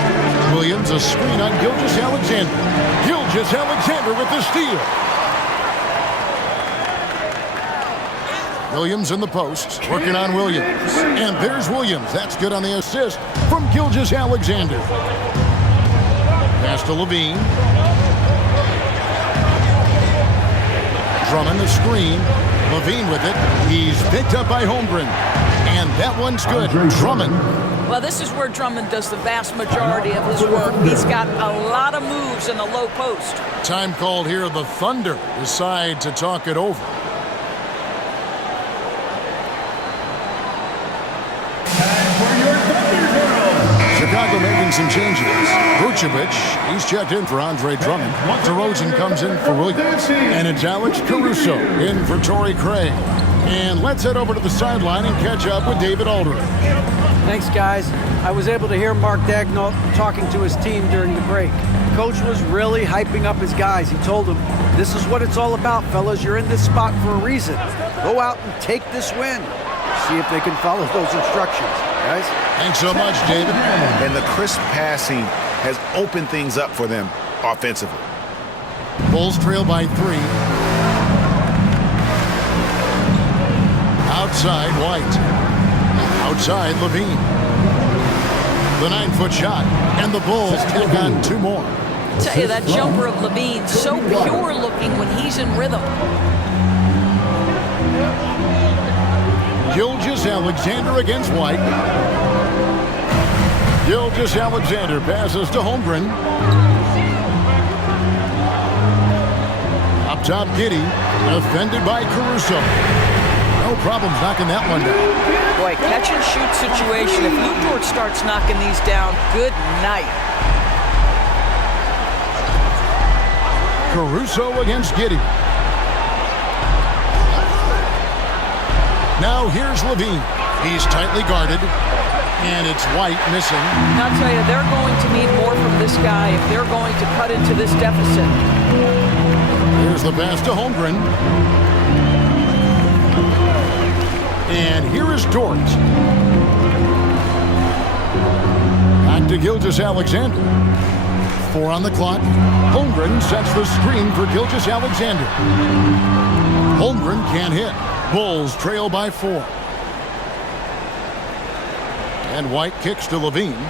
Williams, a screen on Gilgeous-Alexander. Gilgeous-Alexander with the steal. Williams in the post, working on Williams. And there's Williams. That's good on the assist from Gilgeous-Alexander. Pass to Levine. Drummond the screen. Levine with it. He's picked up by Holmgren. And that one's good. Drummond. Well, this is where Drummond does the vast majority of his work. He's got a lot of moves in the low post. Time called here. The Thunder decide to talk it over. Chicago making some changes. Vucevic, he's checked in for Andre Drummond. DeRozan comes in for Williams. And it's Alex Caruso in for Torrey Craig. And let's head over to the sideline and catch up with David Aldridge. Thanks, guys. I was able to hear Mark Daigneault talking to his team during the break. Coach was really hyping up his guys. He told them, this is what it's all about, fellas. You're in this spot for a reason. Go out and take this win. See if they can follow those instructions, guys. Thanks so much, David. And the crisp passing has opened things up for them offensively. Bulls trail by 3. Outside, White. Outside, Levine. The 9-foot shot, and the Bulls take on 2 more. I tell you, that jumper of Levine, so pure looking when he's in rhythm. Gilgeous-Alexander against White. Gilgeous-Alexander passes to Holmgren. Up top, Giddey, defended by Caruso. No problems knocking that one down. Boy, catch and shoot situation. If Luke Dort starts knocking these down, good night. Caruso against Giddey. Now here's Levine. He's tightly guarded, and it's White missing. I'll tell you, they're going to need more from this guy if they're going to cut into this deficit. Here's the pass to Holmgren. And here is Dort. Back to Gilgeous-Alexander. 4 on the clock. Holmgren sets the screen for Gilgeous-Alexander. Holmgren can't hit. Bulls trail by 4. And White kicks to Levine.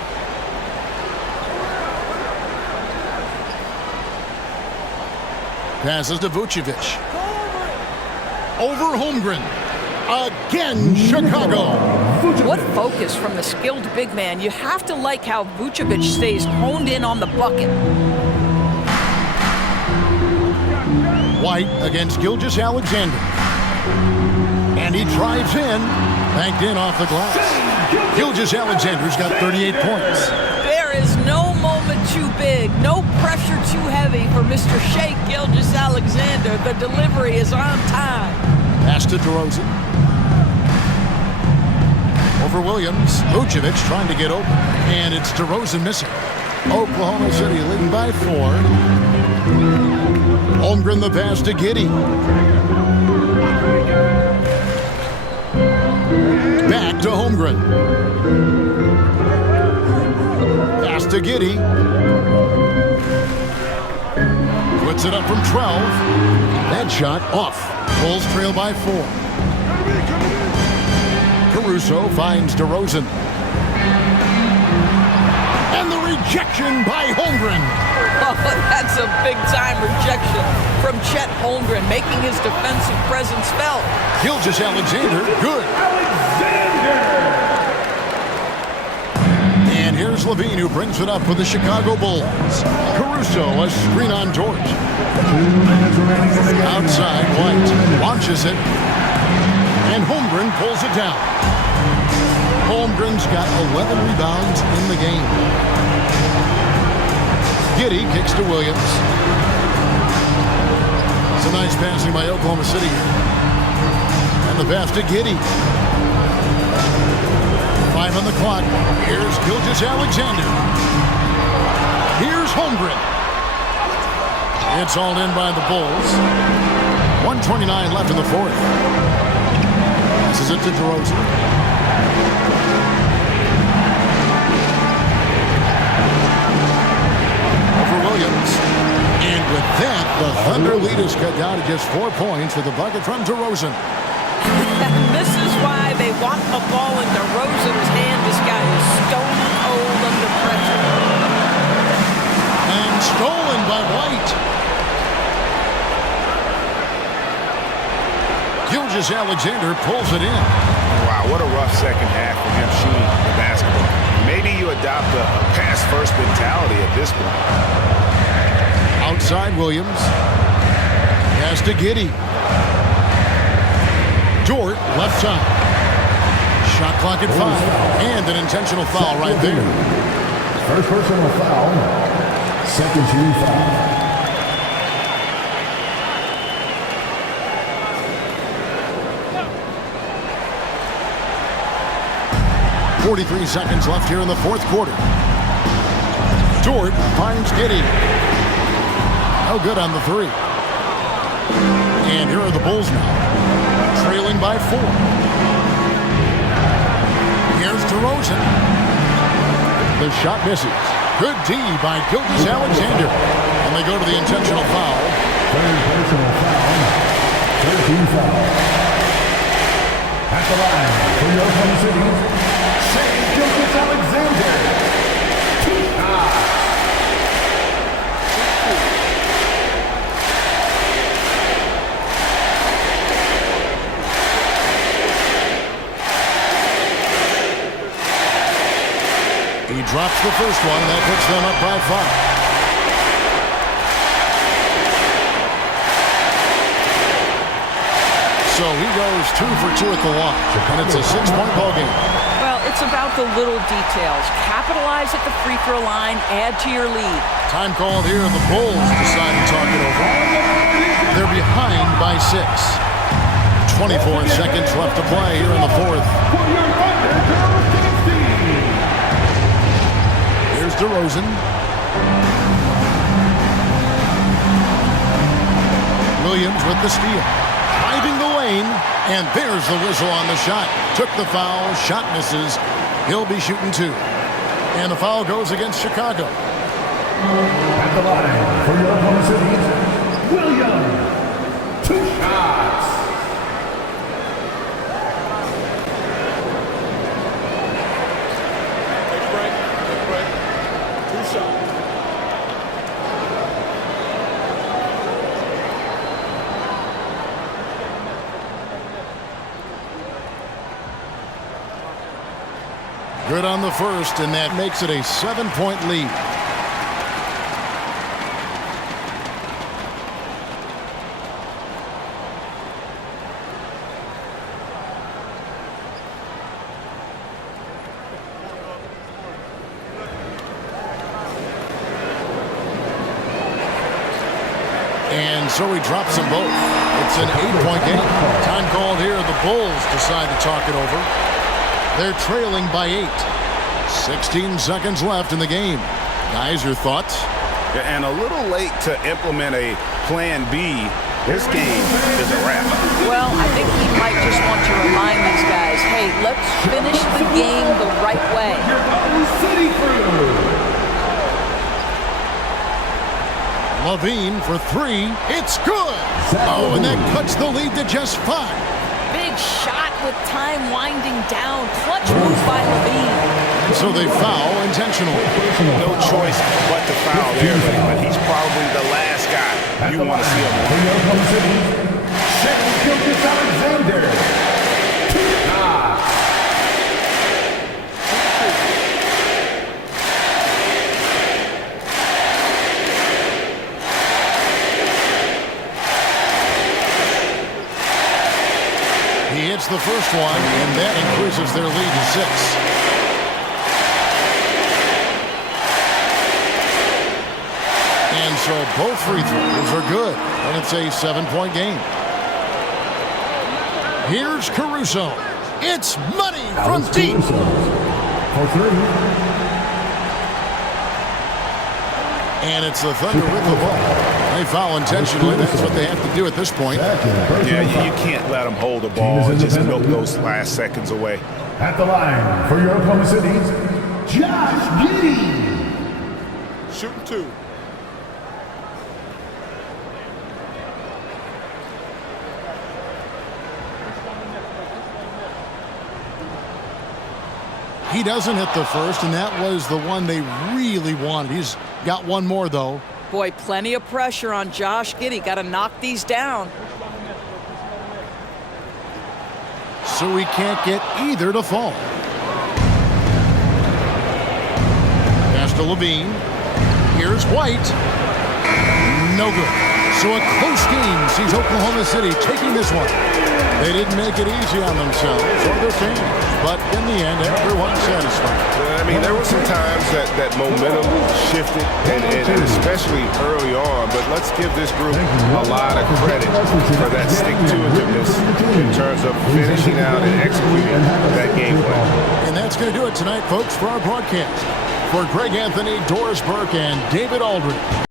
Passes to Vucevic. Over Holmgren. Again, Chicago. What focus from the skilled big man. You have to like how Vucevic stays honed in on the bucket. White against Gilgeous-Alexander. And he drives in. Banked in off the glass. Gilgeous-Alexander's got 38 points. There is no moment too big, no pressure too heavy for Mr. Shea Gilgeous-Alexander. The delivery is on time. Pass to DeRozan. Over Williams. Vucevic trying to get open. And it's DeRozan missing. Oklahoma City leading by 4. Holmgren the pass to Giddey. Back to Holmgren. Pass to Giddey. Puts it up from 12. That shot off. Bulls trail by 4. Caruso finds DeRozan. And the rejection by Holmgren. Oh, that's a big-time rejection from Chet Holmgren, making his defensive presence felt. Gilgeous-Alexander, good. And here's Levine, who brings it up for the Chicago Bulls. Caruso, a screen on Dort. Outside, White launches it. And Holmgren pulls it down. Holmgren's got 11 rebounds in the game. Giddey kicks to Williams. Some nice passing by Oklahoma City. And the pass to Giddey. 5 on the clock. Here's Gilgeous-Alexander. Here's Holmgren. It's all in by the Bulls. 1:29 left in the 4th. Passes it to DeRozan. Williams. And with that, the Thunder lead is cut down to just 4 points with a bucket from DeRozan. This is why they want the ball in DeRozan's hand. This guy is stone cold under pressure. And stolen by White. Gilgeous-Alexander pulls it in. Wow, what a rough second half for him shooting the basketball. Maybe you adopt a pass-first mentality at this point. Outside Williams. Pass to Giddey. Dort, left side. Shot clock at 5. And an intentional foul right there. First personal foul. Second team foul. 43 seconds left here in the fourth quarter. Dort finds Giddey. No good on the three. And here are the Bulls now, trailing by 4. Here's DeRozan. The shot misses. Good D by Gilgeous-Alexander. And they go to the intentional foul. Third personal foul. 13 foul. At the line for your home city, Gilgeous-Alexander. He drops the first one, and that puts them up by 5. So he goes 2 for 2 at the launch, and it's a 6-point ball game. Well, it's about the little details. Capitalize at the free throw line, add to your lead. Time called here, the Bulls decide to talk it over. They're behind by 6. 24 seconds left to play here in the fourth. Here's DeRozan. Williams with the steal. Driving the lane, and there's the whistle on the shot. Took the foul, shot misses. He'll be shooting 2. And the foul goes against Chicago. At the line for your home city, Williams. 2 shots. Good on the first, and that makes it a 7-point lead. And so he drops them both. It's an 8-point game. Time called here. The Bulls decide to talk it over. They're trailing by 8. 16 seconds left in the game. Guys, your thoughts? And a little late to implement a plan B. This game is a wrap. Well, I think he might just want to remind these guys, hey, let's finish the game the right way. City crew. Levine for 3. It's good. Oh, and that cuts the lead to just 5. Big shot with time winding down. Clutch move by Levine. So they foul intentionally. No choice but to foul there, but he's probably the last guy you want to see him on. Gilgeous-Alexander. 2 shots. He hits the first one, and that increases their lead to 6. And so both free throws are good, and it's a 7-point game. Here's Caruso. It's money from deep. For 3. And it's the Thunder with the ball. They foul intentionally. That's what they have to do at this point. Yeah, you can't let them hold the ball and just milk those last seconds away. At the line for your Oklahoma City, Josh Giddey. Shooting 2. He doesn't hit the first, and that was the one they really wanted. He's got one more, though. Boy, plenty of pressure on Josh Giddey. Got to knock these down. So he can't get either to fall. Pass to Levine. Here's White. No good. So a close game sees Oklahoma City taking this one. They didn't make it easy on themselves or their fans. But in the end, everyone's satisfied. I mean, there were some times that momentum shifted, and especially early on. But let's give this group a lot of credit for that stick-to-itiveness in terms of finishing out and executing that game plan. And that's going to do it tonight, folks, for our broadcast. For Greg Anthony, Doris Burke, and David Aldridge,